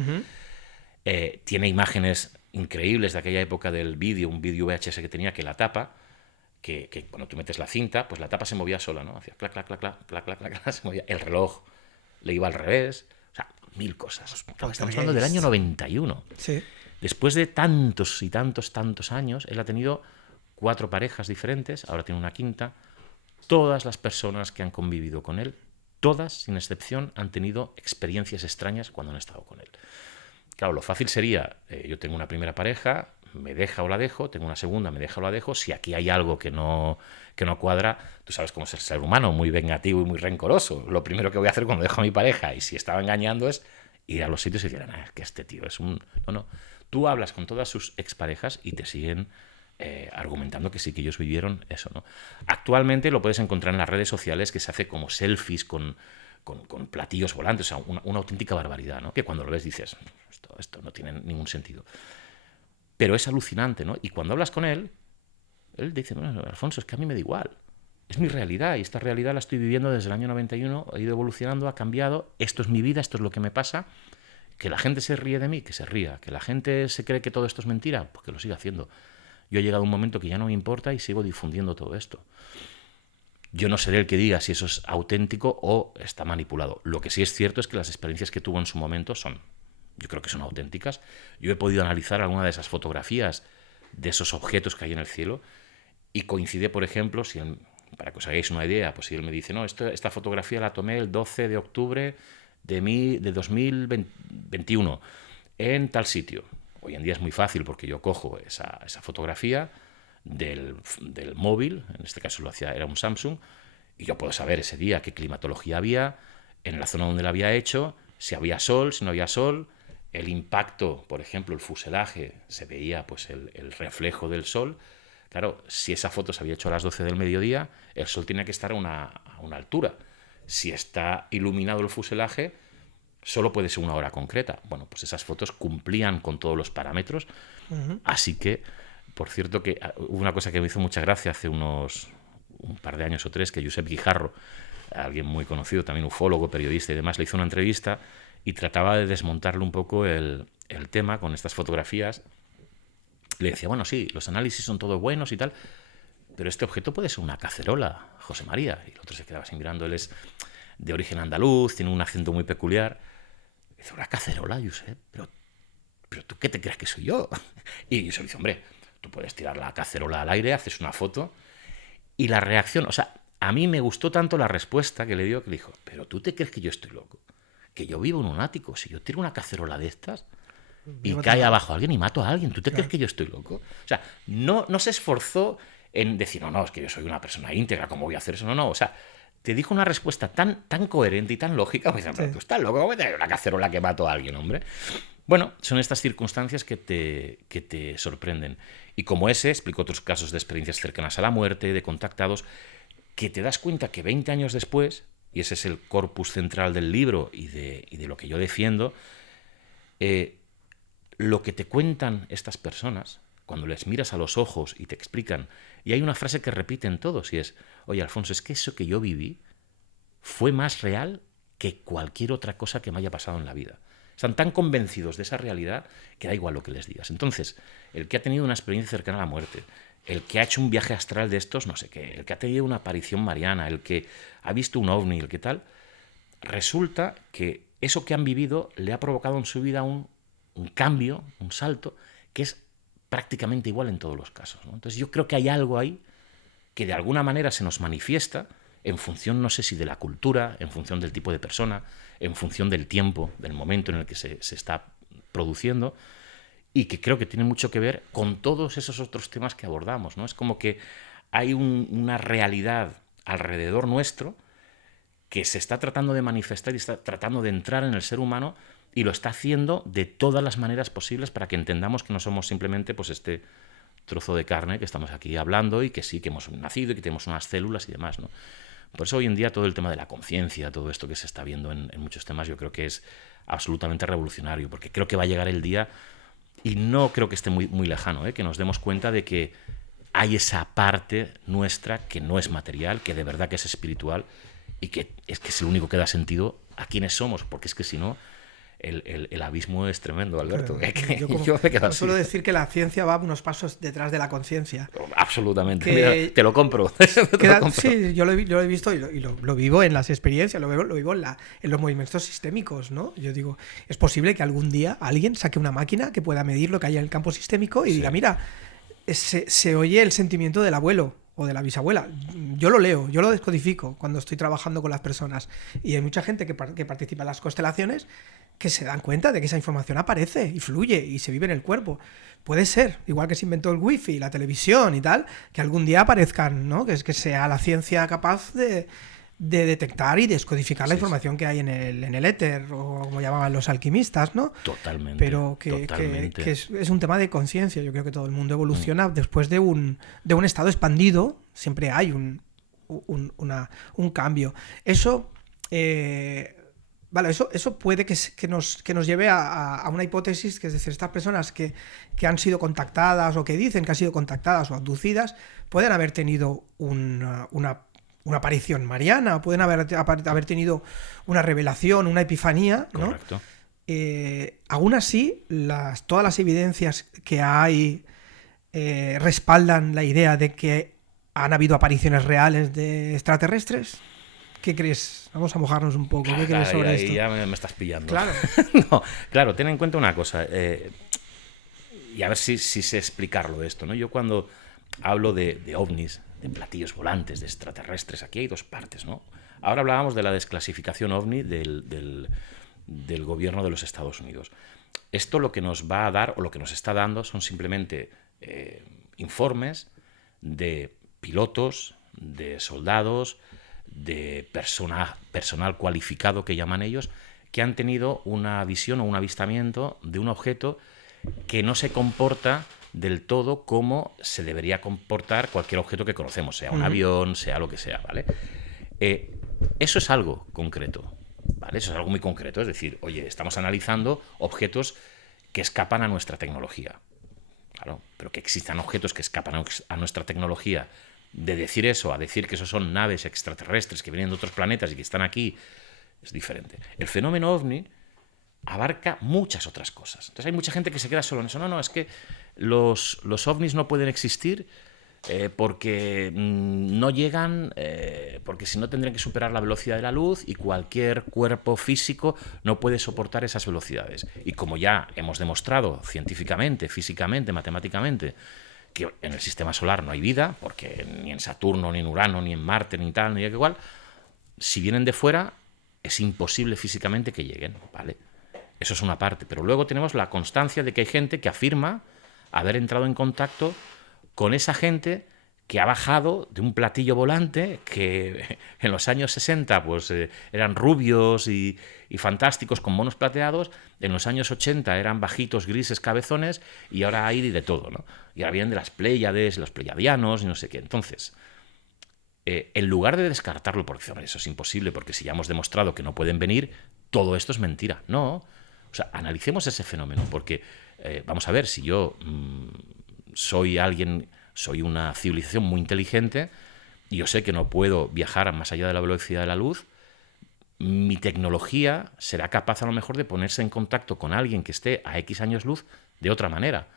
Tiene imágenes increíbles de aquella época del vídeo, un vídeo VHS que tenía, que la tapa, que cuando tú metes la cinta, pues la tapa se movía sola, ¿no? Hacía clac, clac, clac, clac, clac, clac, clac, clac, se movía. El reloj le iba al revés. O sea, 1000 cosas. Estamos hablando del año 91. Sí. Después de tantos y tantos años, él ha tenido 4 parejas diferentes, ahora tiene una quinta. Todas las personas que han convivido con él, todas, sin excepción, han tenido experiencias extrañas cuando han estado con él. Claro, lo fácil sería, yo tengo una primera pareja, me deja o la dejo, tengo una segunda, me deja o la dejo. Si aquí hay algo que no cuadra, tú sabes cómo es el ser humano, muy vengativo y muy rencoroso. Lo primero que voy a hacer cuando dejo a mi pareja, y si estaba engañando, es ir a los sitios y decir, que este tío es un... No. Tú hablas con todas sus exparejas y te siguen argumentando que sí, que ellos vivieron eso, ¿no? Actualmente lo puedes encontrar en las redes sociales, que se hace como selfies con platillos volantes, o sea, una auténtica barbaridad, ¿no? Que cuando lo ves dices, esto no tiene ningún sentido. Pero es alucinante, ¿no? Y cuando hablas con él dice, bueno, Alfonso, es que a mí me da igual. Es mi realidad, y esta realidad la estoy viviendo desde el año 91, ha ido evolucionando, ha cambiado, esto es mi vida, esto es lo que me pasa. Que la gente se ríe de mí, que se ría. Que la gente se cree que todo esto es mentira, pues que lo siga haciendo. Yo he llegado a un momento que ya no me importa y sigo difundiendo todo esto. Yo no seré el que diga si eso es auténtico o está manipulado. Lo que sí es cierto es que las experiencias que tuvo en su momento yo creo que son auténticas. Yo he podido analizar alguna de esas fotografías de esos objetos que hay en el cielo, y coincide, por ejemplo, para que os hagáis una idea, pues si él me dice, no, esta fotografía la tomé el 12 de octubre de 2021 en tal sitio. Hoy en día es muy fácil porque yo cojo esa fotografía del móvil, en este caso era un Samsung, y yo puedo saber ese día qué climatología había, en la zona donde la había hecho, si había sol, si no había sol, el impacto, por ejemplo, el fuselaje, se veía pues el reflejo del sol. Claro, si esa foto se había hecho a las 12 del mediodía, el sol tiene que estar a una altura. Si está iluminado el fuselaje, solo puede ser una hora concreta. Bueno, pues esas fotos cumplían con todos los parámetros. Así que, por cierto, que hubo una cosa que me hizo mucha gracia hace un par de años o 3, que Josep Guijarro, alguien muy conocido, también ufólogo, periodista y demás, le hizo una entrevista y trataba de desmontarle un poco el tema con estas fotografías. Le decía, bueno, sí, los análisis son todos buenos y tal, pero este objeto puede ser una cacerola, José María. Y el otro se quedaba así mirando. Él es de origen andaluz, tiene un acento muy peculiar. Dice, ¿una cacerola, Josep? ¿Pero tú qué te crees que soy yo? Y Josep dice, hombre, tú puedes tirar la cacerola al aire, haces una foto. Y la reacción, o sea, a mí me gustó tanto la respuesta que le dio, que le dijo, ¿pero tú te crees que yo estoy loco? Que yo vivo en un ático, si yo tiro una cacerola de estas, y cae abajo alguien y mato a alguien. ¿Tú te crees que yo estoy loco? O sea, no se esforzó en decir, no, es que yo soy una persona íntegra, ¿cómo voy a hacer eso? No, o sea, te dijo una respuesta tan coherente y tan lógica, pues, pero tú estás loco, ¿cómo te una cacerola que mato a alguien, hombre? Bueno, son estas circunstancias que te sorprenden. Y como ese, explico otros casos de experiencias cercanas a la muerte, de contactados, que te das cuenta que 20 años después, y ese es el corpus central del libro y de lo que yo defiendo, lo que te cuentan estas personas, cuando les miras a los ojos y te explican, y hay una frase que repiten todos, y es, oye, Alfonso, es que eso que yo viví fue más real que cualquier otra cosa que me haya pasado en la vida. Están tan convencidos de esa realidad que da igual lo que les digas. Entonces, el que ha tenido una experiencia cercana a la muerte, el que ha hecho un viaje astral de estos, no sé qué, el que ha tenido una aparición mariana, el que ha visto un ovni, el que tal, resulta que eso que han vivido le ha provocado en su vida un cambio, un salto, que es prácticamente igual en todos los casos, ¿no? Entonces yo creo que hay algo ahí que de alguna manera se nos manifiesta en función, no sé si de la cultura, en función del tipo de persona, en función del tiempo, del momento en el que se está produciendo, y que creo que tiene mucho que ver con todos esos otros temas que abordamos, ¿no? Es como que hay una realidad alrededor nuestro que se está tratando de manifestar y está tratando de entrar en el ser humano y lo está haciendo de todas las maneras posibles para que entendamos que no somos simplemente pues este trozo de carne que estamos aquí hablando y que sí, que hemos nacido y que tenemos unas células y demás, ¿no? Por eso hoy en día todo el tema de la conciencia, todo esto que se está viendo en muchos temas, yo creo que es absolutamente revolucionario, porque creo que va a llegar el día, y no creo que esté muy lejano, que nos demos cuenta de que hay esa parte nuestra que no es material, que de verdad que es espiritual, y que es el único que da sentido a quienes somos, porque es que si no, el abismo es tremendo, Alberto. Yo me quedo así. Suelo decir que la ciencia va unos pasos detrás de la conciencia. Absolutamente. Mira, te lo compro. Sí, yo lo he visto y lo vivo en las experiencias, lo vivo en los movimientos sistémicos, ¿no? Yo digo, es posible que algún día alguien saque una máquina que pueda medir lo que hay en el campo sistémico y diga, mira, se oye el sentimiento del abuelo o de la bisabuela. Yo lo leo, yo lo descodifico cuando estoy trabajando con las personas. Y hay mucha gente que participa en las constelaciones que se dan cuenta de que esa información aparece y fluye y se vive en el cuerpo. Puede ser, igual que se inventó el wifi, la televisión y tal, que algún día aparezcan, ¿no? Que sea la ciencia capaz de detectar y descodificar la información que hay en el éter, o como llamaban los alquimistas, ¿no? Totalmente. Pero que es un tema de conciencia. Yo creo que todo el mundo evoluciona después de un estado expandido. Siempre hay un cambio. Eso, vale, eso puede que nos lleve a una hipótesis, que es decir, estas personas que han sido contactadas o que dicen que han sido contactadas o abducidas pueden haber tenido una aparición mariana, pueden haber tenido una revelación, una epifanía, ¿no? Correcto. Aún así, todas las evidencias que hay respaldan la idea de que han habido apariciones reales de extraterrestres. ¿Qué crees? Vamos a mojarnos un poco. ¿Qué crees sobre esto? Ya me estás pillando. Claro. No, claro, ten en cuenta una cosa. Y a ver si sé explicarlo esto, ¿no? Yo cuando hablo de ovnis, de platillos volantes, de extraterrestres, aquí hay dos partes, ¿no? Ahora hablábamos de la desclasificación ovni del gobierno de los Estados Unidos. Esto lo que nos va a dar, o lo que nos está dando, son simplemente informes de pilotos, de soldados, de personal cualificado, que llaman ellos, que han tenido una visión o un avistamiento de un objeto que no se comporta del todo como se debería comportar cualquier objeto que conocemos, sea un avión, sea lo que sea, ¿vale? Eso es algo concreto, ¿vale? Eso es algo muy concreto, es decir, oye, estamos analizando objetos que escapan a nuestra tecnología. Claro, pero que existan objetos que escapan a nuestra tecnología, de decir eso a decir que esos son naves extraterrestres que vienen de otros planetas y que están aquí, es diferente. El fenómeno ovni abarca muchas otras cosas. Entonces hay mucha gente que se queda solo en eso. No, es que los ovnis no pueden existir porque no llegan, porque si no tendrían que superar la velocidad de la luz y cualquier cuerpo físico no puede soportar esas velocidades. Y como ya hemos demostrado científicamente, físicamente, matemáticamente, que en el sistema solar no hay vida, porque ni en Saturno, ni en Urano, ni en Marte, ni tal, ni igual, si vienen de fuera, es imposible físicamente que lleguen, ¿vale? Eso es una parte. Pero luego tenemos la constancia de que hay gente que afirma haber entrado en contacto con esa gente que ha bajado de un platillo volante que en los años 60 pues, eran rubios y fantásticos con monos plateados, en los años 80 eran bajitos, grises, cabezones, y ahora hay de todo, ¿no? Y ahora vienen de las Pléyades, los pleyadianos y no sé qué. Entonces, en lugar de descartarlo, porque hombre, eso es imposible, porque si ya hemos demostrado que no pueden venir, todo esto es mentira. No. O sea, analicemos ese fenómeno, porque, vamos a ver, si yo soy una civilización muy inteligente y yo sé que no puedo viajar más allá de la velocidad de la luz, mi tecnología será capaz a lo mejor de ponerse en contacto con alguien que esté a X años luz de otra manera.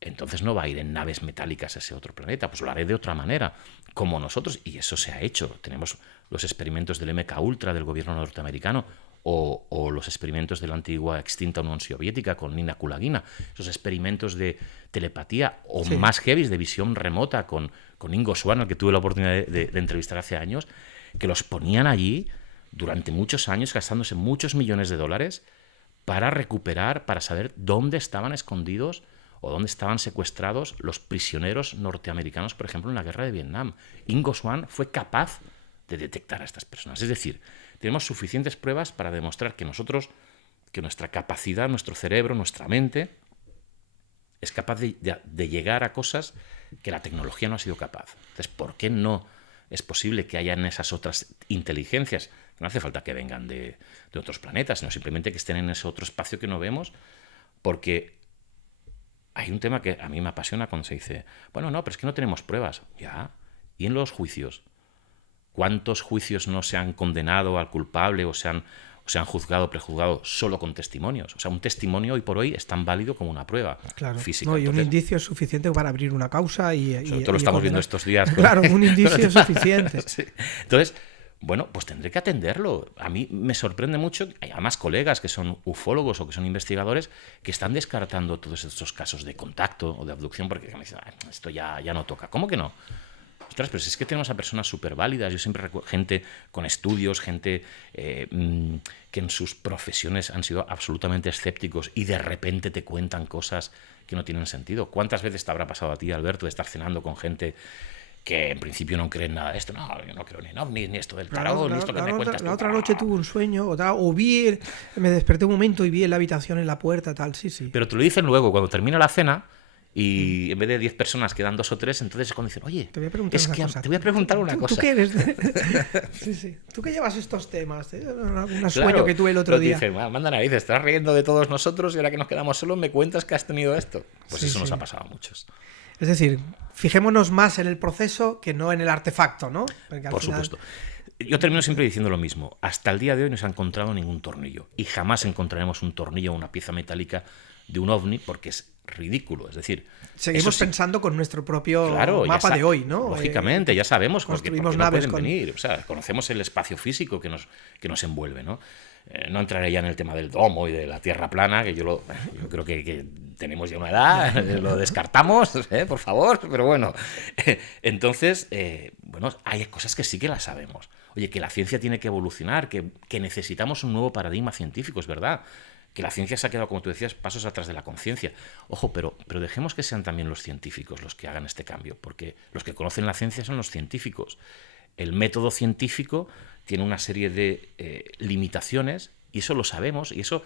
Entonces no va a ir en naves metálicas a ese otro planeta, pues lo haré de otra manera, como nosotros, y eso se ha hecho. Tenemos los experimentos del MK Ultra del gobierno norteamericano, o los experimentos de la antigua extinta Unión Soviética con Nina Kulagina, esos experimentos de telepatía o sí, más heavy de visión remota con Ingo Swann, al que tuve la oportunidad de entrevistar hace años, que los ponían allí durante muchos años gastándose muchos millones de dólares para recuperar, para saber dónde estaban escondidos o dónde estaban secuestrados los prisioneros norteamericanos, por ejemplo, en la guerra de Vietnam. Ingo Swann fue capaz de detectar a estas personas. Es decir, tenemos suficientes pruebas para demostrar que nosotros, que nuestra capacidad, nuestro cerebro, nuestra mente, es capaz de llegar a cosas que la tecnología no ha sido capaz. Entonces, ¿por qué no es posible que hayan esas otras inteligencias? No hace falta que vengan de otros planetas, sino simplemente que estén en ese otro espacio que no vemos, porque hay un tema que a mí me apasiona cuando se dice, bueno, no, pero es que no tenemos pruebas. Ya, ¿y en los juicios? ¿Cuántos juicios no se han condenado al culpable o se han juzgado o prejuzgado solo con testimonios? O sea, un testimonio hoy por hoy es tan válido como una prueba física. No, y un indicio es suficiente para abrir una causa y lo estamos viendo estos días. Claro, un indicio es suficiente. Sí. Entonces, bueno, pues tendré que atenderlo. A mí me sorprende mucho, hay además colegas que son ufólogos o que son investigadores que están descartando todos estos casos de contacto o de abducción porque me dicen, esto ya no toca. ¿Cómo que no? Ostras, pero si es que tenemos a personas súper válidas. Yo siempre recuerdo gente con estudios, gente que en sus profesiones han sido absolutamente escépticos y de repente te cuentan cosas que no tienen sentido. ¿Cuántas veces te habrá pasado a ti, Alberto, de estar cenando con gente que en principio no creen nada de esto? No, yo no creo ni en ovnis, ni esto del tarot, ni esto que me cuentas tú. La otra noche tuve un sueño, me desperté un momento y vi en la habitación, en la puerta, tal, sí. Pero te lo dicen luego, cuando termina la cena, y en vez de 10 personas quedan 2 o 3, entonces es cuando dicen, oye, te voy a preguntar una cosa. ¿Tú qué eres? Sí. ¿Tú qué llevas estos temas? Un sueño que tuve el otro día. Dicen, manda narices, estás riendo de todos nosotros y ahora que nos quedamos solos me cuentas que has tenido esto. Pues eso nos ha pasado a muchos. Es decir, fijémonos más en el proceso que no en el artefacto, ¿no? Por supuesto. Yo termino siempre diciendo lo mismo. Hasta el día de hoy no se ha encontrado ningún tornillo. Y jamás encontraremos un tornillo o una pieza metálica de un ovni porque es ridículo. Es decir, seguimos pensando con nuestro propio mapa de hoy, ¿no? Lógicamente, ya sabemos construimos porque naves no pueden venir. O sea, conocemos el espacio físico que nos envuelve, ¿no? No entraré ya en el tema del domo y de la tierra plana, que yo creo que tenemos ya una edad, lo descartamos, por favor, pero bueno. Entonces, bueno, hay cosas que sí que las sabemos. Oye, que la ciencia tiene que evolucionar, que necesitamos un nuevo paradigma científico, es verdad. Que la ciencia se ha quedado, como tú decías, pasos atrás de la conciencia. Ojo, pero dejemos que sean también los científicos los que hagan este cambio, porque los que conocen la ciencia son los científicos. El método científico tiene una serie de limitaciones, y eso lo sabemos, y eso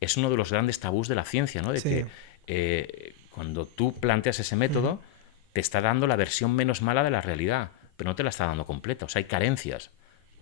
es uno de los grandes tabús de la ciencia, ¿no? De que cuando tú planteas ese método, te está dando la versión menos mala de la realidad, pero no te la está dando completa. O sea, hay carencias.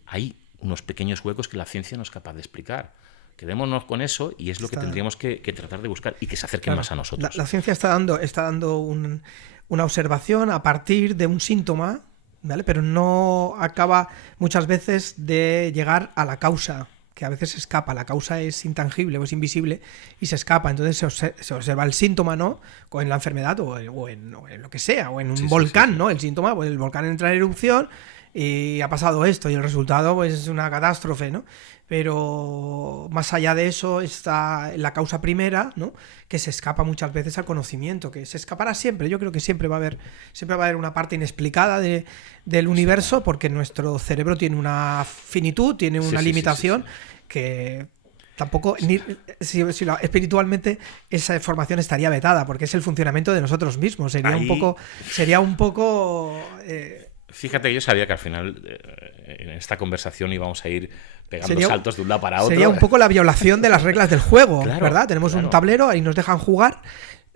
Hay unos pequeños huecos que la ciencia no es capaz de explicar. Quedémonos con eso y es lo que tendríamos que tratar de buscar y que se acerquen más a nosotros. La ciencia está dando una observación a partir de un síntoma, ¿vale? Pero no acaba muchas veces de llegar a la causa, que a veces se escapa. La causa es intangible o es invisible y se escapa. Entonces se observa el síntoma, ¿no? O en la enfermedad o en lo que sea, o en un volcán, ¿no? El síntoma, pues el volcán entra en erupción y ha pasado esto y el resultado pues es una catástrofe, ¿no? Pero más allá de eso está la causa primera, ¿no? Que se escapa muchas veces al conocimiento, que se escapará siempre. Yo creo que siempre va a haber una parte inexplicada del universo, porque nuestro cerebro tiene una finitud, tiene una limitación que Tampoco, espiritualmente esa formación estaría vetada, porque es el funcionamiento de nosotros mismos. Sería un poco. Fíjate, yo sabía que al final en esta conversación íbamos a ir pegando saltos de un lado para otro. Sería un poco la violación de las reglas del juego, claro, ¿verdad? Tenemos un tablero, ahí nos dejan jugar.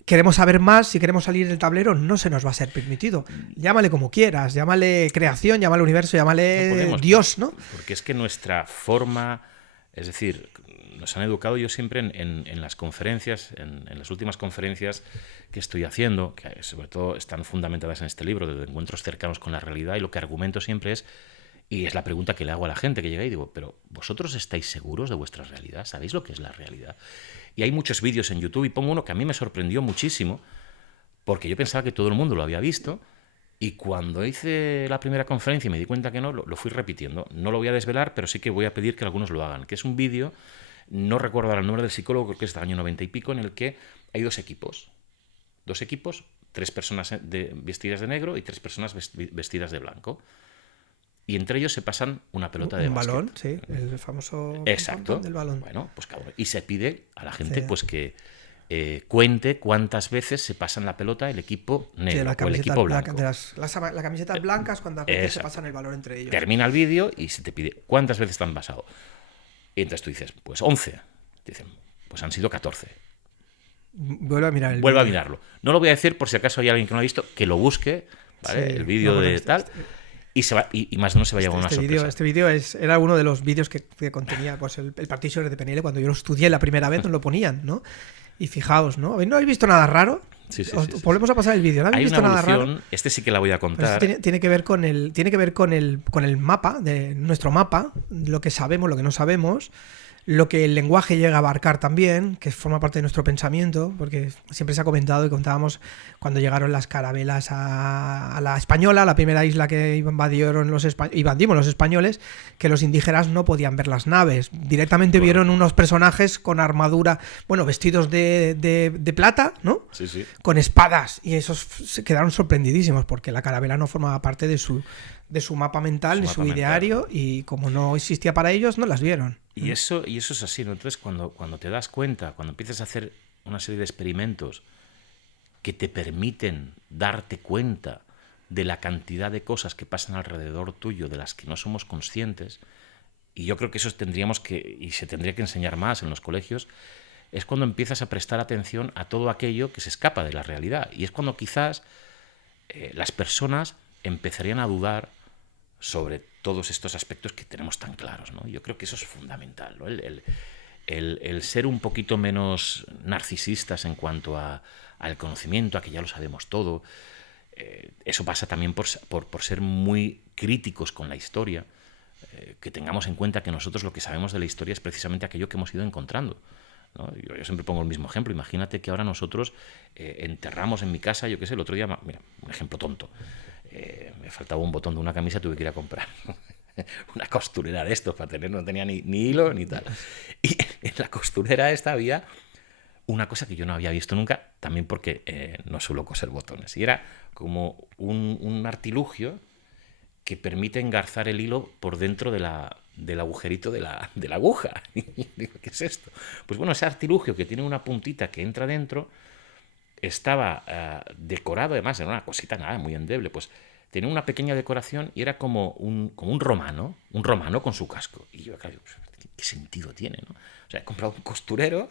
Queremos saber más, si queremos salir del tablero, no se nos va a ser permitido. Llámale como quieras, llámale creación, llámale universo, llámale Dios, ¿no? Porque es que nuestra forma, es decir, nos han educado yo siempre en las conferencias, en las últimas conferencias que estoy haciendo, que sobre todo están fundamentadas en este libro, de encuentros cercanos con la realidad, y lo que argumento siempre es, y es la pregunta que le hago a la gente que llega y digo, pero ¿vosotros estáis seguros de vuestra realidad? ¿Sabéis lo que es la realidad? Y hay muchos vídeos en YouTube, y pongo uno que a mí me sorprendió muchísimo, porque yo pensaba que todo el mundo lo había visto, y cuando hice la primera conferencia y me di cuenta que no, lo fui repitiendo. No lo voy a desvelar, pero sí que voy a pedir que algunos lo hagan, que es un vídeo, no recuerdo ahora el nombre del psicólogo, creo que es del año 90 y pico, en el que hay dos equipos, 3 personas vestidas de negro y 3 personas vestidas de blanco. Y entre ellos se pasan una pelota de básquet. Un balón, sí, el famoso exacto del balón. Bueno, pues cabrón. Y se pide a la gente pues que cuente cuántas veces se pasan la pelota el equipo negro o el equipo blanco. Las camisetas blancas, cuántas veces se pasan el balón entre ellos. Termina el vídeo y se te pide cuántas veces te han pasado. Y entonces tú dices, pues 11. Te dicen, pues han sido 14. Vuelve a mirar Vuelve a mirarlo. No lo voy a decir por si acaso hay alguien que no lo ha visto, que lo busque, ¿vale? Sí, el vídeo de tal... Y más no se va a llevar una sorpresa. Este vídeo era uno de los vídeos que contenía pues, el Practitioner de PNL. Cuando yo lo estudié la primera vez nos lo ponían, ¿no? Y fijaos, ¿no? ¿No habéis visto nada raro? Sí. Volvemos a pasar el vídeo. ¿No habéis visto nada raro? Este sí que la voy a contar. Pues tiene que ver con el mapa, de nuestro mapa, lo que sabemos, lo que no sabemos, lo que el lenguaje llega a abarcar también, que forma parte de nuestro pensamiento, porque siempre se ha comentado y contábamos cuando llegaron las carabelas a la Española, la primera isla que invadimos los españoles, que los indígenas no podían ver las naves. Directamente vieron unos personajes con armadura, vestidos de plata, ¿no? Sí. Con espadas, y esos se quedaron sorprendidísimos porque la carabela no formaba parte de su mapa mental, de su ideario, y como no existía para ellos, no las vieron. Y eso es así, ¿no? Entonces, cuando te das cuenta, cuando empiezas a hacer una serie de experimentos que te permiten darte cuenta de la cantidad de cosas que pasan alrededor tuyo, de las que no somos conscientes, y yo creo que eso se tendría que enseñar más en los colegios, es cuando empiezas a prestar atención a todo aquello que se escapa de la realidad. Y es cuando quizás las personas empezarían a dudar sobre todos estos aspectos que tenemos tan claros, ¿no? Yo creo que eso es fundamental, ¿no? El ser un poquito menos narcisistas en cuanto al conocimiento, a que ya lo sabemos todo. Eso pasa también por ser muy críticos con la historia, que tengamos en cuenta que nosotros lo que sabemos de la historia es precisamente aquello que hemos ido encontrando, ¿no? Yo siempre pongo el mismo ejemplo. Imagínate que ahora nosotros enterramos en mi casa, yo qué sé, el otro día, mira, un ejemplo tonto, me faltaba un botón de una camisa, tuve que ir a comprar una costurera de estos para tener, no tenía ni hilo ni tal. Y en la costurera esta había una cosa que yo no había visto nunca, también porque no suelo coser botones, y era como un artilugio que permite engarzar el hilo por dentro del agujerito de la aguja. Y digo, ¿qué es esto? Pues bueno, ese artilugio que tiene una puntita que entra dentro estaba decorado, además, era una cosita nada, muy endeble, pues tenía una pequeña decoración y era como un romano con su casco. Y yo, claro, ¿qué sentido tiene, no? O sea, he comprado un costurero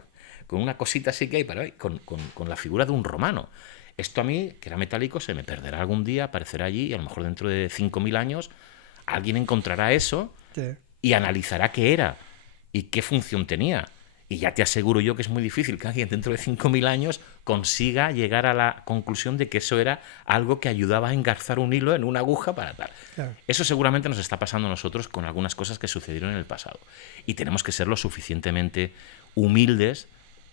con una cosita así que hay, pero con la figura de un romano. Esto a mí, que era metálico, se me perderá algún día, aparecerá allí, y a lo mejor dentro de 5.000 años alguien encontrará eso y analizará qué era y qué función tenía. Y ya te aseguro yo que es muy difícil que alguien dentro de 5.000 años consiga llegar a la conclusión de que eso era algo que ayudaba a engarzar un hilo en una aguja para tal. Claro. Eso seguramente nos está pasando a nosotros con algunas cosas que sucedieron en el pasado. Y tenemos que ser lo suficientemente humildes,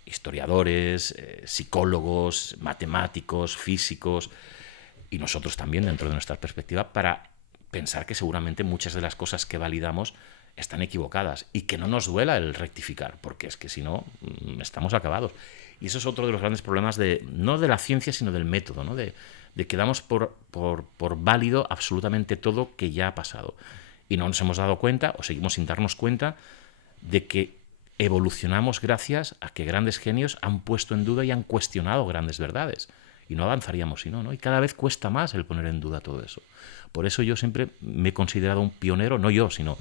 historiadores, psicólogos, matemáticos, físicos, y nosotros también dentro de nuestra perspectiva, para pensar que seguramente muchas de las cosas que validamos están equivocadas y que no nos duela el rectificar, porque es que si no, estamos acabados. Y eso es otro de los grandes problemas no de la ciencia, sino del método, ¿no? De que damos por válido absolutamente todo que ya ha pasado. Y no nos hemos dado cuenta, o seguimos sin darnos cuenta, de que evolucionamos gracias a que grandes genios han puesto en duda y han cuestionado grandes verdades. Y no avanzaríamos si no, ¿no? Y cada vez cuesta más el poner en duda todo eso. Por eso yo siempre me he considerado un pionero, no yo, sino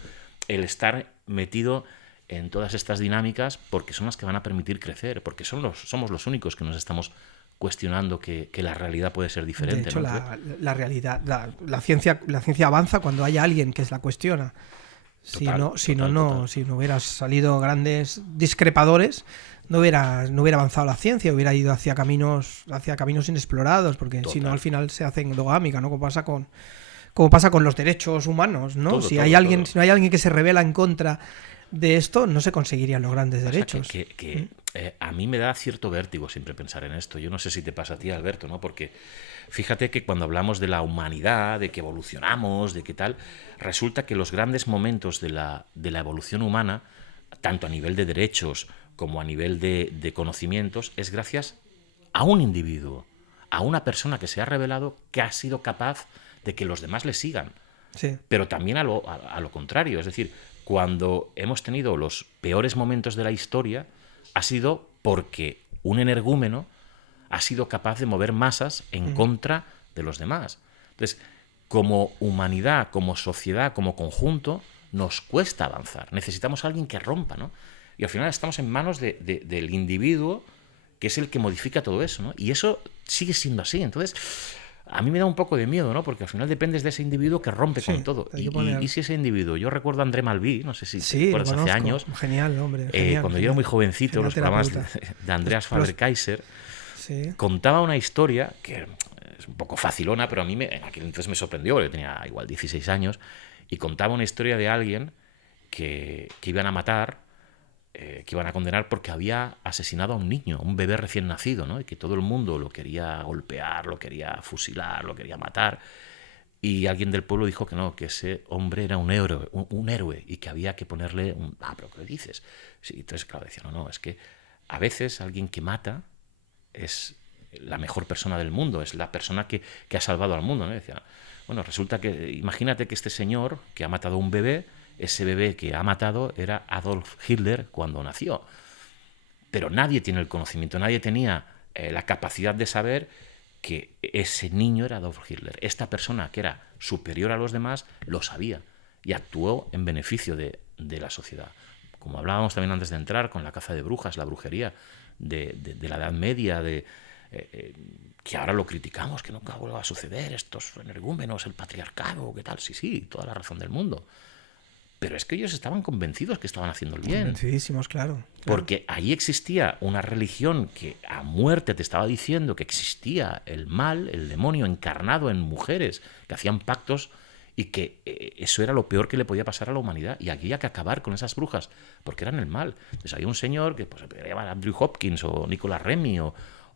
el estar metido en todas estas dinámicas, porque son las que van a permitir crecer, porque somos los únicos que nos estamos cuestionando que la realidad puede ser diferente. De hecho, ¿no? la realidad, la ciencia avanza cuando hay alguien que la cuestiona. Si no hubieras salido grandes discrepadores, no hubiera avanzado la ciencia, hubiera ido hacia caminos inexplorados, porque si no al final se hace endogámica, ¿no? Como pasa con los derechos humanos, ¿no? Si no hay alguien que se revela en contra de esto, no se conseguirían los grandes derechos. A mí me da cierto vértigo siempre pensar en esto. Yo no sé si te pasa a ti, Alberto, ¿no? Porque fíjate que cuando hablamos de la humanidad, de que evolucionamos, de qué tal, resulta que los grandes momentos de la evolución humana, tanto a nivel de derechos como a nivel de conocimientos, es gracias a un individuo, a una persona que se ha revelado, que ha sido capaz de que los demás le sigan. Sí. Pero también a lo contrario, es decir, cuando hemos tenido los peores momentos de la historia, ha sido porque un energúmeno ha sido capaz de mover masas en contra de los demás. Entonces, como humanidad, como sociedad, como conjunto, nos cuesta avanzar. Necesitamos a alguien que rompa, ¿no? Y al final estamos en manos del individuo, que es el que modifica todo eso, ¿no? Y eso sigue siendo así. Entonces, a mí me da un poco de miedo, ¿no? Porque al final dependes de ese individuo que rompe con todo. Y si ese individuo... Yo recuerdo a André Malví, no sé si te acuerdas, hace años. Genial, hombre. Genial, cuando yo era muy jovencito, los programas de Andreas Faber-Kaiser, contaba una historia que es un poco facilona, pero a mí en aquel entonces me sorprendió, porque tenía igual 16 años, y contaba una historia de alguien que iban a matar, que iban a condenar porque había asesinado a un niño, un bebé recién nacido, ¿no? Y que todo el mundo lo quería golpear, lo quería fusilar, lo quería matar. Y alguien del pueblo dijo que no, que ese hombre era un héroe y que había que ponerle un... Ah, pero ¿qué dices? Sí, entonces, claro, decía, no, es que a veces alguien que mata es la mejor persona del mundo, es la persona que ha salvado al mundo, ¿no? Y decía, bueno, resulta que, imagínate que este señor que ha matado a un bebé, ese bebé que ha matado era Adolf Hitler cuando nació. Pero nadie tiene el conocimiento, nadie tenía la capacidad de saber que ese niño era Adolf Hitler. Esta persona que era superior a los demás lo sabía y actuó en beneficio de la sociedad. Como hablábamos también antes de entrar, con la caza de brujas, la brujería de la Edad Media, que ahora lo criticamos, que nunca vuelva a suceder, estos energúmenos, el patriarcado, ¿qué tal? Sí, toda la razón del mundo. Pero es que ellos estaban convencidos que estaban haciendo el bien. Convencidísimos, claro. Porque ahí existía una religión que a muerte te estaba diciendo que existía el mal, el demonio encarnado en mujeres que hacían pactos y que eso era lo peor que le podía pasar a la humanidad. Y aquí había que acabar con esas brujas, porque eran el mal. Entonces había un señor que se podría llamar Andrew Hopkins o Nicolas Remy o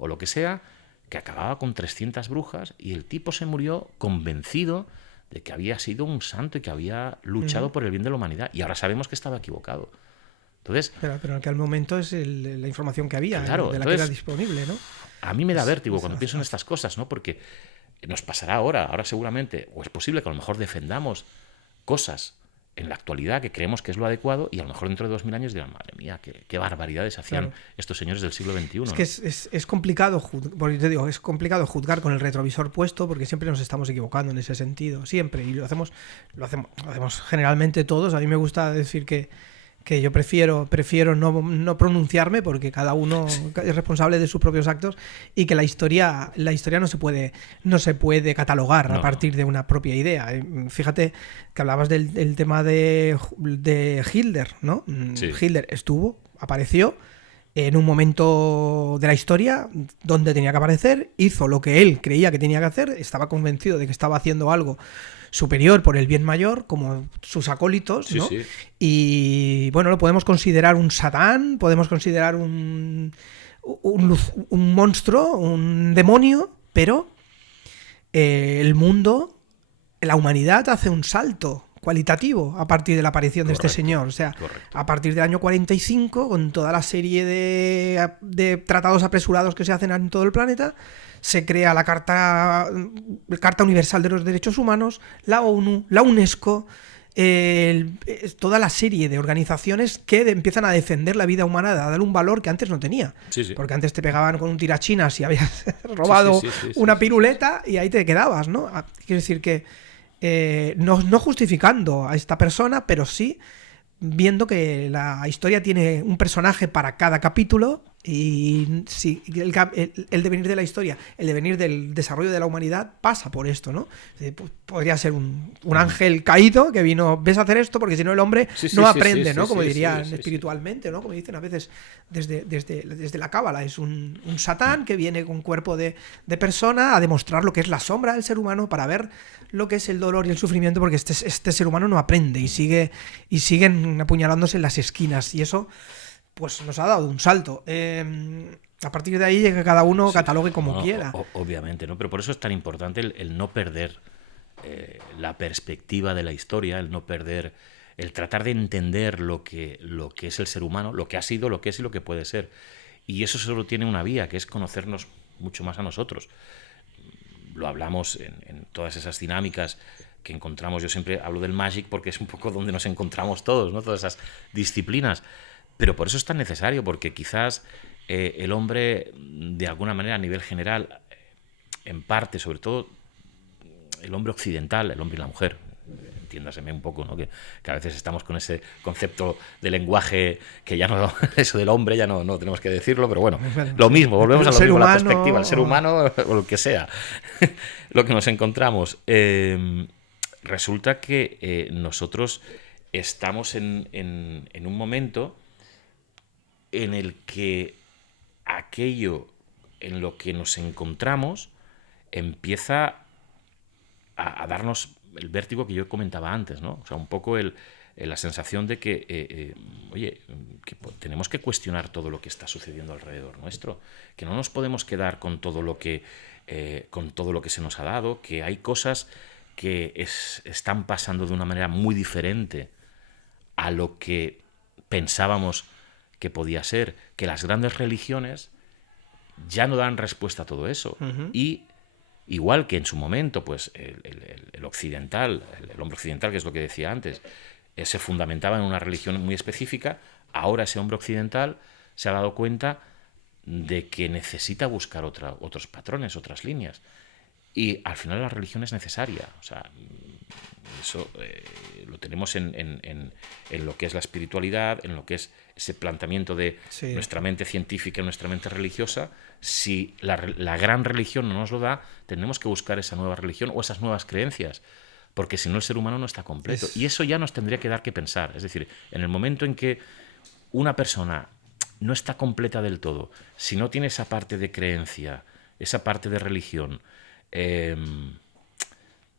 lo que sea, que acababa con 300 brujas y el tipo se murió convencido de que había sido un santo y que había luchado por el bien de la humanidad. Y ahora sabemos que estaba equivocado. Entonces, pero en aquel momento es la información que había, claro, de la que era disponible, ¿no? A mí me da vértigo cuando pienso en estas cosas, ¿no? Porque nos pasará ahora seguramente, o es posible que a lo mejor defendamos cosas en la actualidad que creemos que es lo adecuado y a lo mejor dentro de 2000 años dirán, madre mía, qué barbaridades hacían estos señores del siglo XXI. Es que es complicado, porque te digo, es complicado juzgar con el retrovisor puesto porque siempre nos estamos equivocando en ese sentido, siempre, y lo hacemos generalmente todos. A mí me gusta decir que yo prefiero no pronunciarme porque cada uno es responsable de sus propios actos y que la historia no se puede catalogar a partir de una propia idea. Fíjate que hablabas del tema de Hitler, ¿no? Sí. Hitler apareció en un momento de la historia donde tenía que aparecer, hizo lo que él creía que tenía que hacer, estaba convencido de que estaba haciendo algo superior por el bien mayor, como sus acólitos, ¿no? Sí. Y bueno, lo podemos considerar un satán, podemos considerar un monstruo, un demonio, pero el mundo, la humanidad hace un salto cualitativo a partir de la aparición de este señor. O sea, a partir del año 45, con toda la serie de tratados apresurados que se hacen en todo el planeta, se crea la Carta Universal de los Derechos Humanos, la ONU, la UNESCO, toda la serie de organizaciones que empiezan a defender la vida humana, a dar un valor que antes no tenía. Sí, sí. Porque antes te pegaban con un tirachinas si habías robado una piruleta y ahí te quedabas, ¿no? Quiero decir que no justificando a esta persona, pero sí viendo que la historia tiene un personaje para cada capítulo y sí, el devenir de la historia, el devenir del desarrollo de la humanidad pasa por esto, ¿no? Podría ser un ángel caído que vino, ves a hacer esto porque si no el hombre no aprende, ¿no? Como dirían espiritualmente, ¿no? Como dicen a veces desde la cábala, es un satán que viene con cuerpo de persona a demostrar lo que es la sombra del ser humano para ver lo que es el dolor y el sufrimiento, porque este ser humano no aprende y siguen apuñalándose en las esquinas, y eso pues nos ha dado un salto. A partir de ahí que cada uno catalogue como quiera. Obviamente, ¿no? Pero por eso es tan importante el no perder la perspectiva de la historia, el no perder, el tratar de entender lo que es el ser humano, lo que ha sido, lo que es y lo que puede ser. Y eso solo tiene una vía, que es conocernos mucho más a nosotros. Lo hablamos en todas esas dinámicas que encontramos. Yo siempre hablo del Magic porque es un poco donde nos encontramos todos, ¿no? Todas esas disciplinas. Pero por eso es tan necesario, porque quizás el hombre, de alguna manera, a nivel general, en parte, sobre todo el hombre occidental, el hombre y la mujer, entiéndaseme un poco, ¿no? Que a veces estamos con ese concepto de lenguaje que ya no, eso del hombre ya no tenemos que decirlo, pero bueno, lo mismo, volvemos a lo mismo, la perspectiva, el ser humano o lo que sea, lo que nos encontramos. Resulta que nosotros estamos en un momento en el que aquello en lo que nos encontramos empieza a darnos el vértigo que yo comentaba antes, ¿no? O sea, un poco la sensación de que, oye, que tenemos que cuestionar todo lo que está sucediendo alrededor nuestro, que no nos podemos quedar con todo lo que se nos ha dado, que hay cosas que están pasando de una manera muy diferente a lo que pensábamos que podía ser, que las grandes religiones ya no dan respuesta a todo eso. Uh-huh. Y igual que en su momento, pues el occidental, el hombre occidental, que es lo que decía antes, se fundamentaba en una religión muy específica, ahora ese hombre occidental se ha dado cuenta de que necesita buscar otros patrones, otras líneas. Y al final la religión es necesaria. O sea, eso lo tenemos en lo que es la espiritualidad, en lo que es ese planteamiento de nuestra mente científica, nuestra mente religiosa. Si la gran religión no nos lo da, tenemos que buscar esa nueva religión o esas nuevas creencias, porque si no el ser humano no está completo. Y eso ya nos tendría que dar que pensar. Es decir, en el momento en que una persona no está completa del todo, si no tiene esa parte de creencia, esa parte de religión,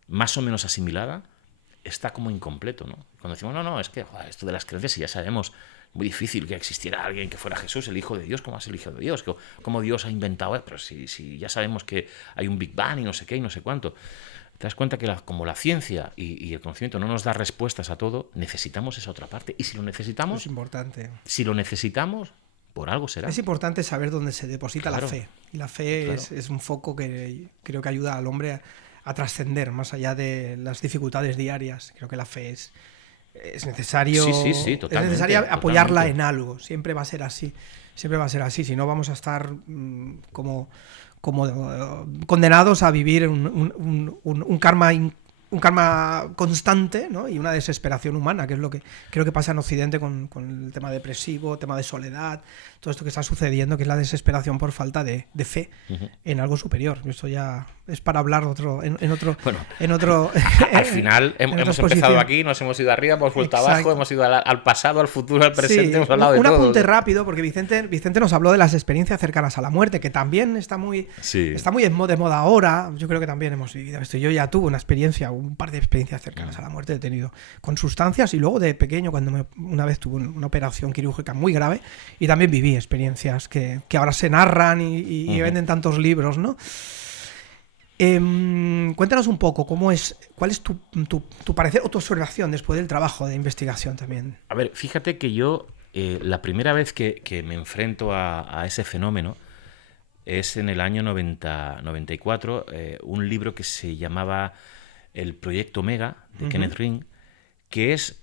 más o menos asimilada, está como incompleto, ¿no? Cuando decimos, no, es que joder, esto de las creencias, si ya sabemos, muy difícil que existiera alguien que fuera Jesús, el Hijo de Dios. ¿Cómo es el Hijo de Dios? ¿Cómo Dios ha inventado? Pero si ya sabemos que hay un Big Bang y no sé qué y no sé cuánto. Te das cuenta que como la ciencia y el conocimiento no nos da respuestas a todo, necesitamos esa otra parte. Y si lo necesitamos... Es importante. Si lo necesitamos, por algo será. Es importante saber dónde se deposita la fe. Y la fe claro. es un foco que creo que ayuda al hombre a trascender más allá de las dificultades diarias. Creo que la fe es necesario, sí, totalmente, es necesario apoyarla totalmente. en algo. Siempre va a ser así. Siempre va a ser así. Si no, vamos a estar como condenados a vivir un karma constante, ¿no? Y una desesperación humana, que es lo que creo que pasa en Occidente con el tema depresivo, tema de soledad, todo esto que está sucediendo, que es la desesperación por falta de fe en algo superior. Esto ya es para hablar en otro... Al final hemos empezado aquí, nos hemos ido arriba, hemos vuelto abajo, hemos ido al pasado, al futuro, al presente, hemos hablado de todo. Un apunte rápido, porque Vicente nos habló de las experiencias cercanas a la muerte, que también está muy de moda ahora. Yo creo que también hemos vivido esto. Yo ya tuve un par de experiencias cercanas a la muerte, he tenido con sustancias, y luego de pequeño, cuando una vez tuve una operación quirúrgica muy grave, y también viví experiencias que ahora se narran y venden tantos libros, ¿no? Cuéntanos un poco cuál es tu parecer o tu observación después del trabajo de investigación también. A ver, fíjate que yo la primera vez que me enfrento a ese fenómeno es en el año 94, un libro que se llamaba El Proyecto Omega, de Kenneth Ring, que es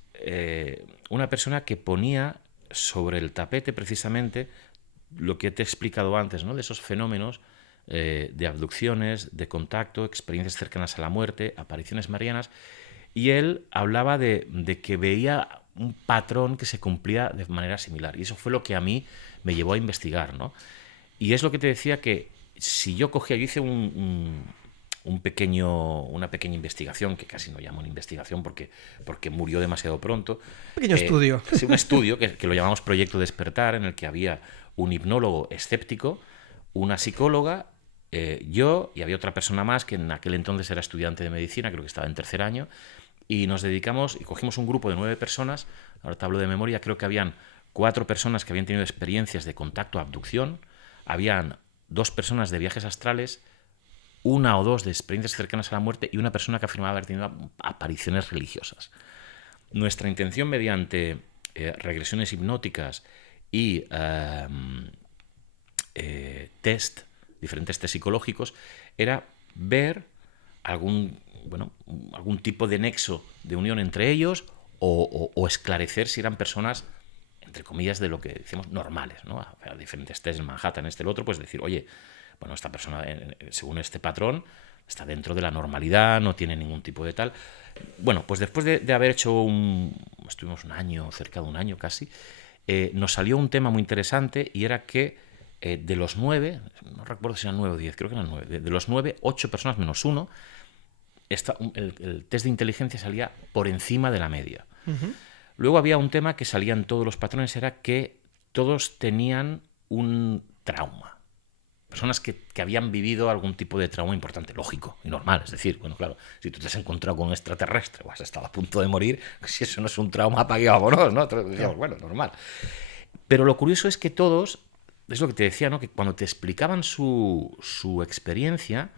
una persona que ponía sobre el tapete precisamente lo que te he explicado antes, ¿no? De esos fenómenos de abducciones, de contacto, experiencias cercanas a la muerte, apariciones marianas, y él hablaba de que veía un patrón que se cumplía de manera similar, y eso fue lo que a mí me llevó a investigar, ¿no? Y es lo que te decía, que si yo hice una pequeña investigación, que casi no llamo una investigación porque murió demasiado pronto. Pequeño estudio. Sí, un estudio que lo llamamos Proyecto Despertar, en el que había un hipnólogo escéptico, una psicóloga, yo, y había otra persona más que en aquel entonces era estudiante de medicina, creo que estaba en tercer año, y nos dedicamos y cogimos un grupo de 9 personas, ahora te hablo de memoria, creo que habían 4 personas que habían tenido experiencias de contacto, abducción, habían 2 personas de viajes astrales, 1 o 2 de experiencias cercanas a la muerte y una persona que afirmaba haber tenido apariciones religiosas. Nuestra intención, mediante regresiones hipnóticas y diferentes test psicológicos, era ver algún tipo de nexo de unión entre ellos o esclarecer si eran personas, entre comillas, de lo que decimos normales, ¿no? A diferentes test en Manhattan, el otro, pues decir, oye, bueno, esta persona, según este patrón, está dentro de la normalidad, no tiene ningún tipo de tal. Bueno, pues después de haber hecho estuvimos un año, cerca de un año casi, nos salió un tema muy interesante, y era que de los 9, no recuerdo si eran 9 o 10, creo que eran 9, de los 9, 8 personas menos 1, el test de inteligencia salía por encima de la media. Uh-huh. Luego había un tema que salían todos los patrones, era que todos tenían un trauma. Personas que habían vivido algún tipo de trauma importante, lógico y normal. Es decir, bueno, claro, si tú te has encontrado con un extraterrestre o has estado a punto de morir, si eso no es un trauma, apague y vámonos, ¿no? Todos decíamos, bueno, normal. Pero lo curioso es que todos, es lo que te decía, ¿no? Que cuando te explicaban su experiencia,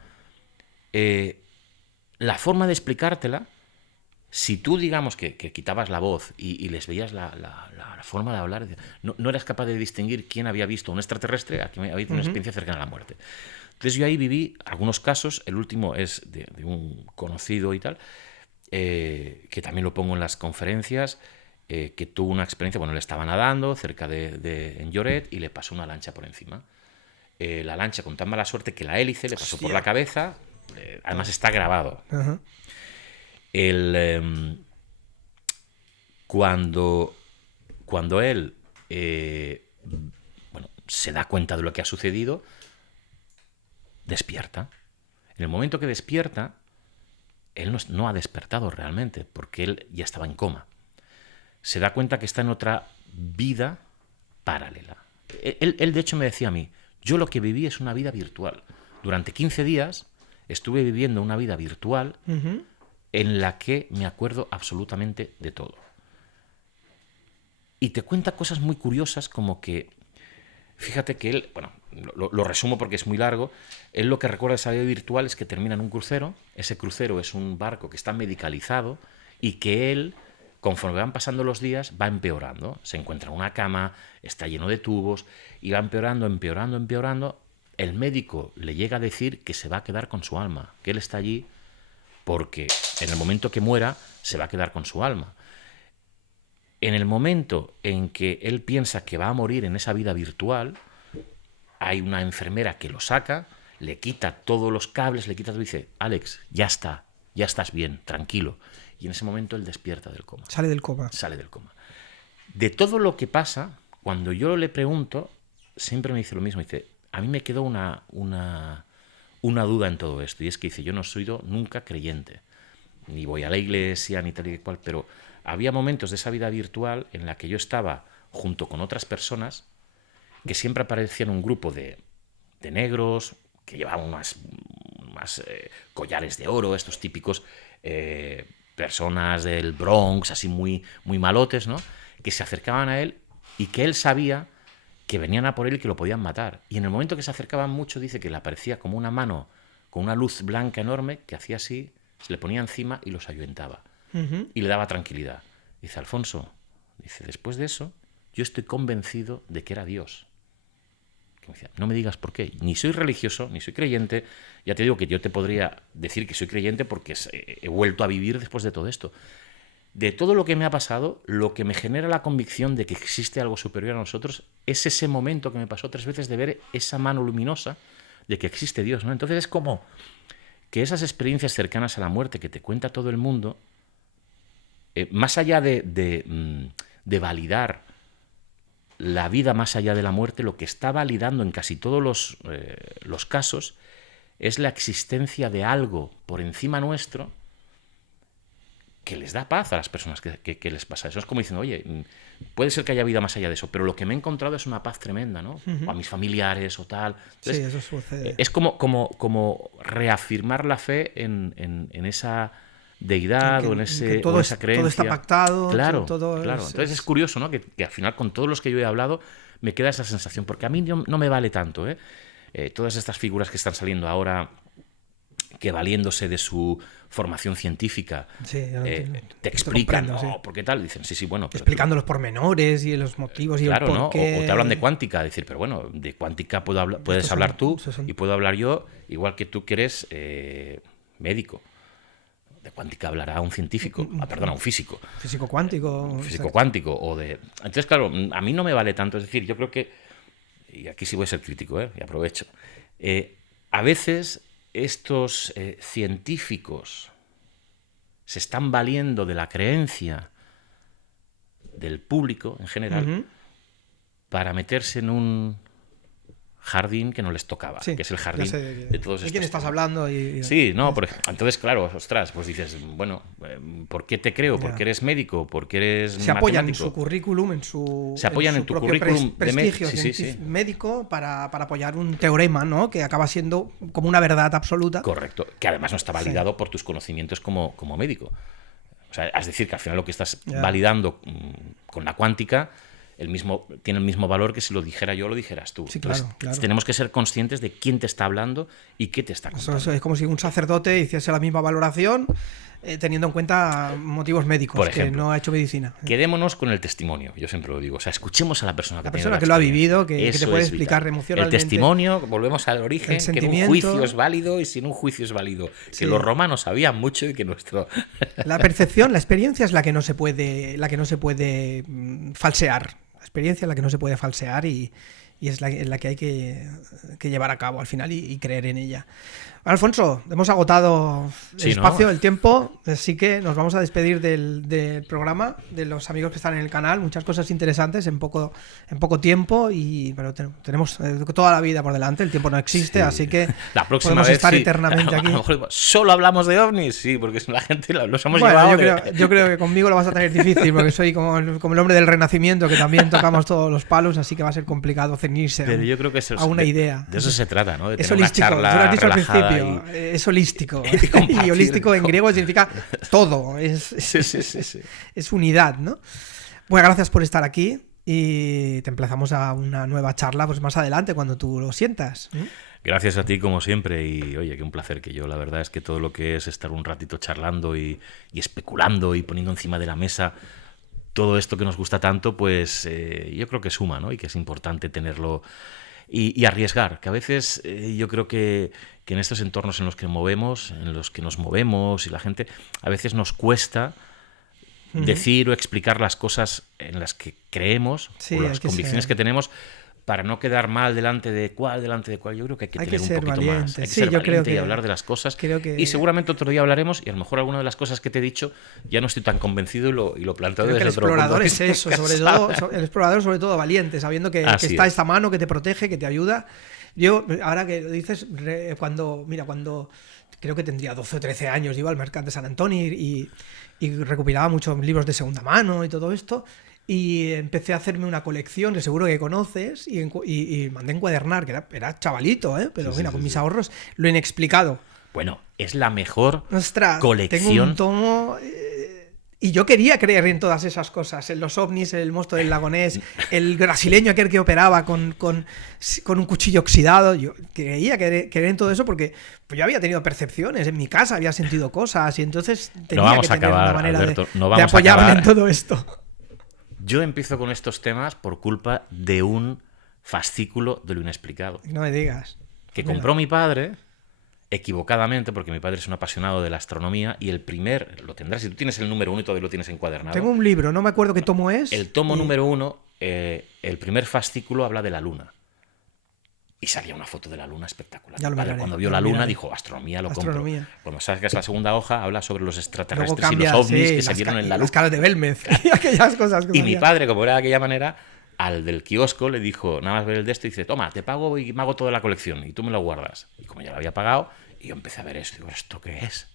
la forma de explicártela, si tú, digamos, que quitabas la voz y les veías la forma de hablar, no eras capaz de distinguir quién había visto un extraterrestre a quién había visto una experiencia cercana a la muerte. Entonces yo ahí viví algunos casos, el último es de un conocido y tal, que también lo pongo en las conferencias, que tuvo una experiencia, bueno, le estaba nadando cerca en Lloret y le pasó una lancha por encima. La lancha con tan mala suerte que la hélice le pasó por la cabeza, además está grabado. Uh-huh. Cuando él se da cuenta de lo que ha sucedido, despierta. En el momento que despierta, él no ha despertado realmente, porque él ya estaba en coma. Se da cuenta que está en otra vida paralela. Él de hecho me decía a mí, yo lo que viví es una vida virtual. Durante 15 días estuve viviendo una vida virtual, uh-huh, en la que me acuerdo absolutamente de todo. Y te cuenta cosas muy curiosas, como que, fíjate que él, bueno, lo resumo porque es muy largo, él lo que recuerda de esa vida virtual es que termina en un crucero, ese crucero es un barco que está medicalizado y que él, conforme van pasando los días, va empeorando. Se encuentra en una cama, está lleno de tubos y va empeorando, empeorando, empeorando. El médico le llega a decir que se va a quedar con su alma, que él está allí porque en el momento que muera se va a quedar con su alma. En el momento en que él piensa que va a morir en esa vida virtual, hay una enfermera que lo saca, le quita todos los cables, le quita todo y dice, Alex, ya está, ya estás bien, tranquilo. Y en ese momento él despierta del coma. Sale del coma. Sale del coma. De todo lo que pasa, cuando yo le pregunto, siempre me dice lo mismo. Dice, a mí me quedó una duda en todo esto, y es que dice, yo no he sido nunca creyente, ni voy a la iglesia, ni tal y cual, pero había momentos de esa vida virtual en la que yo estaba junto con otras personas que siempre aparecían un grupo de negros que llevaban unas collares de oro, estos típicos personas del Bronx, así muy, muy malotes, ¿no? Que se acercaban a él y que él sabía que venían a por él y que lo podían matar. Y en el momento que se acercaban mucho, dice que le aparecía como una mano con una luz blanca enorme que hacía así, se le ponía encima y los ahuyentaba. Uh-huh. Y le daba tranquilidad. Dice, Alfonso, dice, después de eso, yo estoy convencido de que era Dios. Que me decía, no me digas por qué. Ni soy religioso, ni soy creyente. Ya te digo que yo te podría decir que soy creyente porque he vuelto a vivir después de todo esto. de todo lo que me ha pasado, lo que me genera la convicción de que existe algo superior a nosotros es ese momento que me pasó 3 veces de ver esa mano luminosa de que existe Dios, ¿no? Entonces es como que esas experiencias cercanas a la muerte que te cuenta todo el mundo, más allá de validar la vida más allá de la muerte, lo que está validando en casi todos los casos es la existencia de algo por encima nuestro que les da paz a las personas que les pasa eso. Es como diciendo, oye, puede ser que haya vida más allá de eso, pero lo que me he encontrado es una paz tremenda, ¿no? O a mis familiares o tal. Entonces, sí, eso sucede. Es como reafirmar la fe en esa deidad o en esa creencia. Todo está pactado. Claro, todo claro. Entonces es curioso, ¿no? Que al final con todos los que yo he hablado me queda esa sensación, porque a mí no me vale tanto, todas estas figuras que están saliendo ahora, que valiéndose de su formación científica, te explican, ¿por qué tal? Dicen, sí, bueno. Explicando los pormenores y los motivos y claro, el por qué. O te hablan de cuántica, decir, pero bueno, de cuántica puedes hablar tú y puedo hablar yo, igual que tú que eres médico. De cuántica hablará un científico, un físico. Físico cuántico. Un físico cuántico. Entonces, claro, a mí no me vale tanto. Es decir, yo creo que, y aquí sí voy a ser crítico, y aprovecho, a veces estos científicos se están valiendo de la creencia del público en general para meterse en un jardín que no les tocaba, que es el jardín de todos estos. ¿De quién estás hablando? Sí, no, entonces, claro, ostras, pues dices, bueno, ¿por qué te creo? ¿Porque eres médico? ¿Porque eres matemático? Se apoyan en su currículum, se apoyan en tu currículum de médico para apoyar un teorema, ¿no? Que acaba siendo como una verdad absoluta. Correcto, que además no está validado por tus conocimientos como médico. O sea, es decir, que al final lo que estás validando con la cuántica tiene el mismo valor que si lo dijera yo o lo dijeras tú. Sí, claro, Entonces, tenemos que ser conscientes de quién te está hablando y qué te está contando. Eso es como si un sacerdote hiciese la misma valoración teniendo en cuenta motivos médicos, por ejemplo, que no ha hecho medicina. Quedémonos con el testimonio, yo siempre lo digo. O sea, escuchemos a la persona que lo ha vivido, que te puede explicar emocionalmente. El testimonio, volvemos al origen, que en un juicio es válido y sin un juicio es válido. Que los romanos sabían mucho y que nuestro... La percepción, la experiencia es la que no se puede falsear. La experiencia es la que no se puede falsear y es la que hay que llevar a cabo al final y creer en ella. Alfonso, hemos agotado el espacio, el tiempo, así que nos vamos a despedir del programa, de los amigos que están en el canal. Muchas cosas interesantes en poco tiempo, pero tenemos toda la vida por delante, el tiempo no existe, así que la próxima podemos vez estar eternamente aquí. ¿Solo hablamos de ovnis? Sí, porque la gente los hemos llevado... Yo creo que conmigo lo vas a tener difícil, porque soy como el hombre del Renacimiento, que también tocamos todos los palos, así que va a ser complicado ceñirse a una idea. De eso se trata, ¿no? De es tener holístico, una charla tú lo has dicho al principio. Es holístico. Y holístico en griego significa todo. Es unidad, ¿no? Bueno, gracias por estar aquí y te emplazamos a una nueva charla pues más adelante cuando tú lo sientas. Gracias a ti como siempre y oye, qué un placer, que yo la verdad es que todo lo que es estar un ratito charlando y especulando y poniendo encima de la mesa todo esto que nos gusta tanto, pues yo creo que suma, ¿no? Y que es importante tenerlo y arriesgar, que a veces yo creo que en estos entornos en los que nos movemos y la gente, a veces nos cuesta decir o explicar las cosas en las que creemos o las convicciones que tenemos para no quedar mal delante de cuál. Yo creo que hay que tener un poquito valiente. más. Hay que ser valiente y hablar de las cosas. Y seguramente otro día hablaremos y a lo mejor alguna de las cosas que te he dicho ya no estoy tan convencido y lo planteo desde otro punto de vista. El explorador es eso, el explorador sobre todo valiente, sabiendo que está esta mano que te protege, que te ayuda. Yo, ahora que lo dices, cuando creo que tendría 12 o 13 años, iba al mercado de San Antonio y recopilaba muchos libros de segunda mano y todo esto. Y empecé a hacerme una colección que seguro que conoces y mandé a encuadernar, que era chavalito, pero con mis ahorros, lo inexplicado. Bueno, es la mejor colección. Tengo un tomo y yo quería creer en todas esas cosas, en los ovnis, en el monstruo del lago Ness, el brasileño aquel que operaba con un cuchillo oxidado. Yo creía creer en todo eso porque pues yo había tenido percepciones, en mi casa había sentido cosas y entonces tenía que tener una manera Alberto, de apoyarme en todo esto. Yo empiezo con estos temas por culpa de un fascículo de lo inexplicado. No me digas. Que compró mi padre equivocadamente, porque mi padre es un apasionado de la astronomía, y el primer, lo tendrás, si tú tienes el número 1 y todavía lo tienes encuadernado. Tengo un libro, no me acuerdo qué tomo es. El tomo número 1, el primer fascículo habla de la Luna. Y salía una foto de la Luna espectacular. Ya lo miraré, cuando vio la Luna dijo, astronomía, lo compro. Cuando sacas la segunda hoja, habla sobre los extraterrestres cambia, y los ovnis que se vieron en la Luna. Las caras de Belmez y aquellas cosas. Y mi padre, como era de aquella manera, al del kiosco le dijo, nada más ver el de esto, y dice, toma, te pago y me hago toda la colección y tú me lo guardas. Y como ya lo había pagado, y yo empecé a ver esto, digo, ¿esto qué es?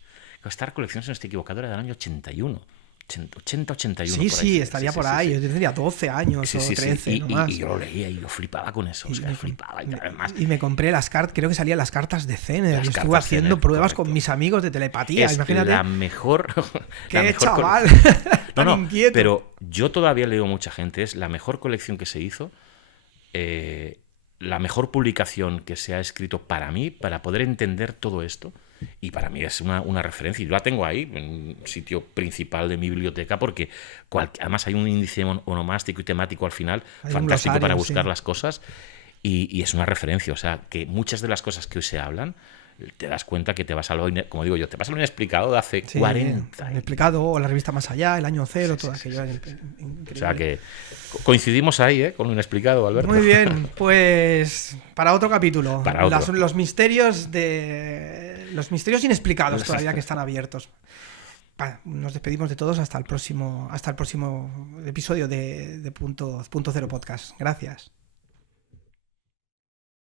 Esta colección, si no estoy equivocado, era del año 81. 80-81. Sí, estaría por ahí. Yo tendría 12 años o 13. Y yo lo leía y yo flipaba con eso. Flipaba. Y me compré las cartas, creo que salían las cartas de Zener. Y estuve haciendo pruebas con mis amigos de telepatía. Imagínate. La mejor. ¡Qué chaval! No, inquieto. Pero yo todavía leo mucha gente. Es la mejor colección que se hizo. La mejor publicación que se ha escrito para mí, para poder entender todo esto. Y para mí es una referencia. Y yo la tengo ahí, en un sitio principal de mi biblioteca, porque además hay un índice onomástico y temático al final, fantástico para buscar las cosas. Y es una referencia. O sea, que muchas de las cosas que hoy se hablan, te das cuenta que te vas a lo, como digo yo, te vas a lo inexplicado de hace 40 años. Inexplicado, o la revista Más Allá, El Año Cero, todo aquello. O sea que coincidimos ahí, con lo inexplicado, Alberto. Muy bien, pues para otro capítulo. Para otro. Los misterios inexplicados todavía que están abiertos. Nos despedimos de todos hasta el próximo episodio de Punto Cero Podcast. Gracias.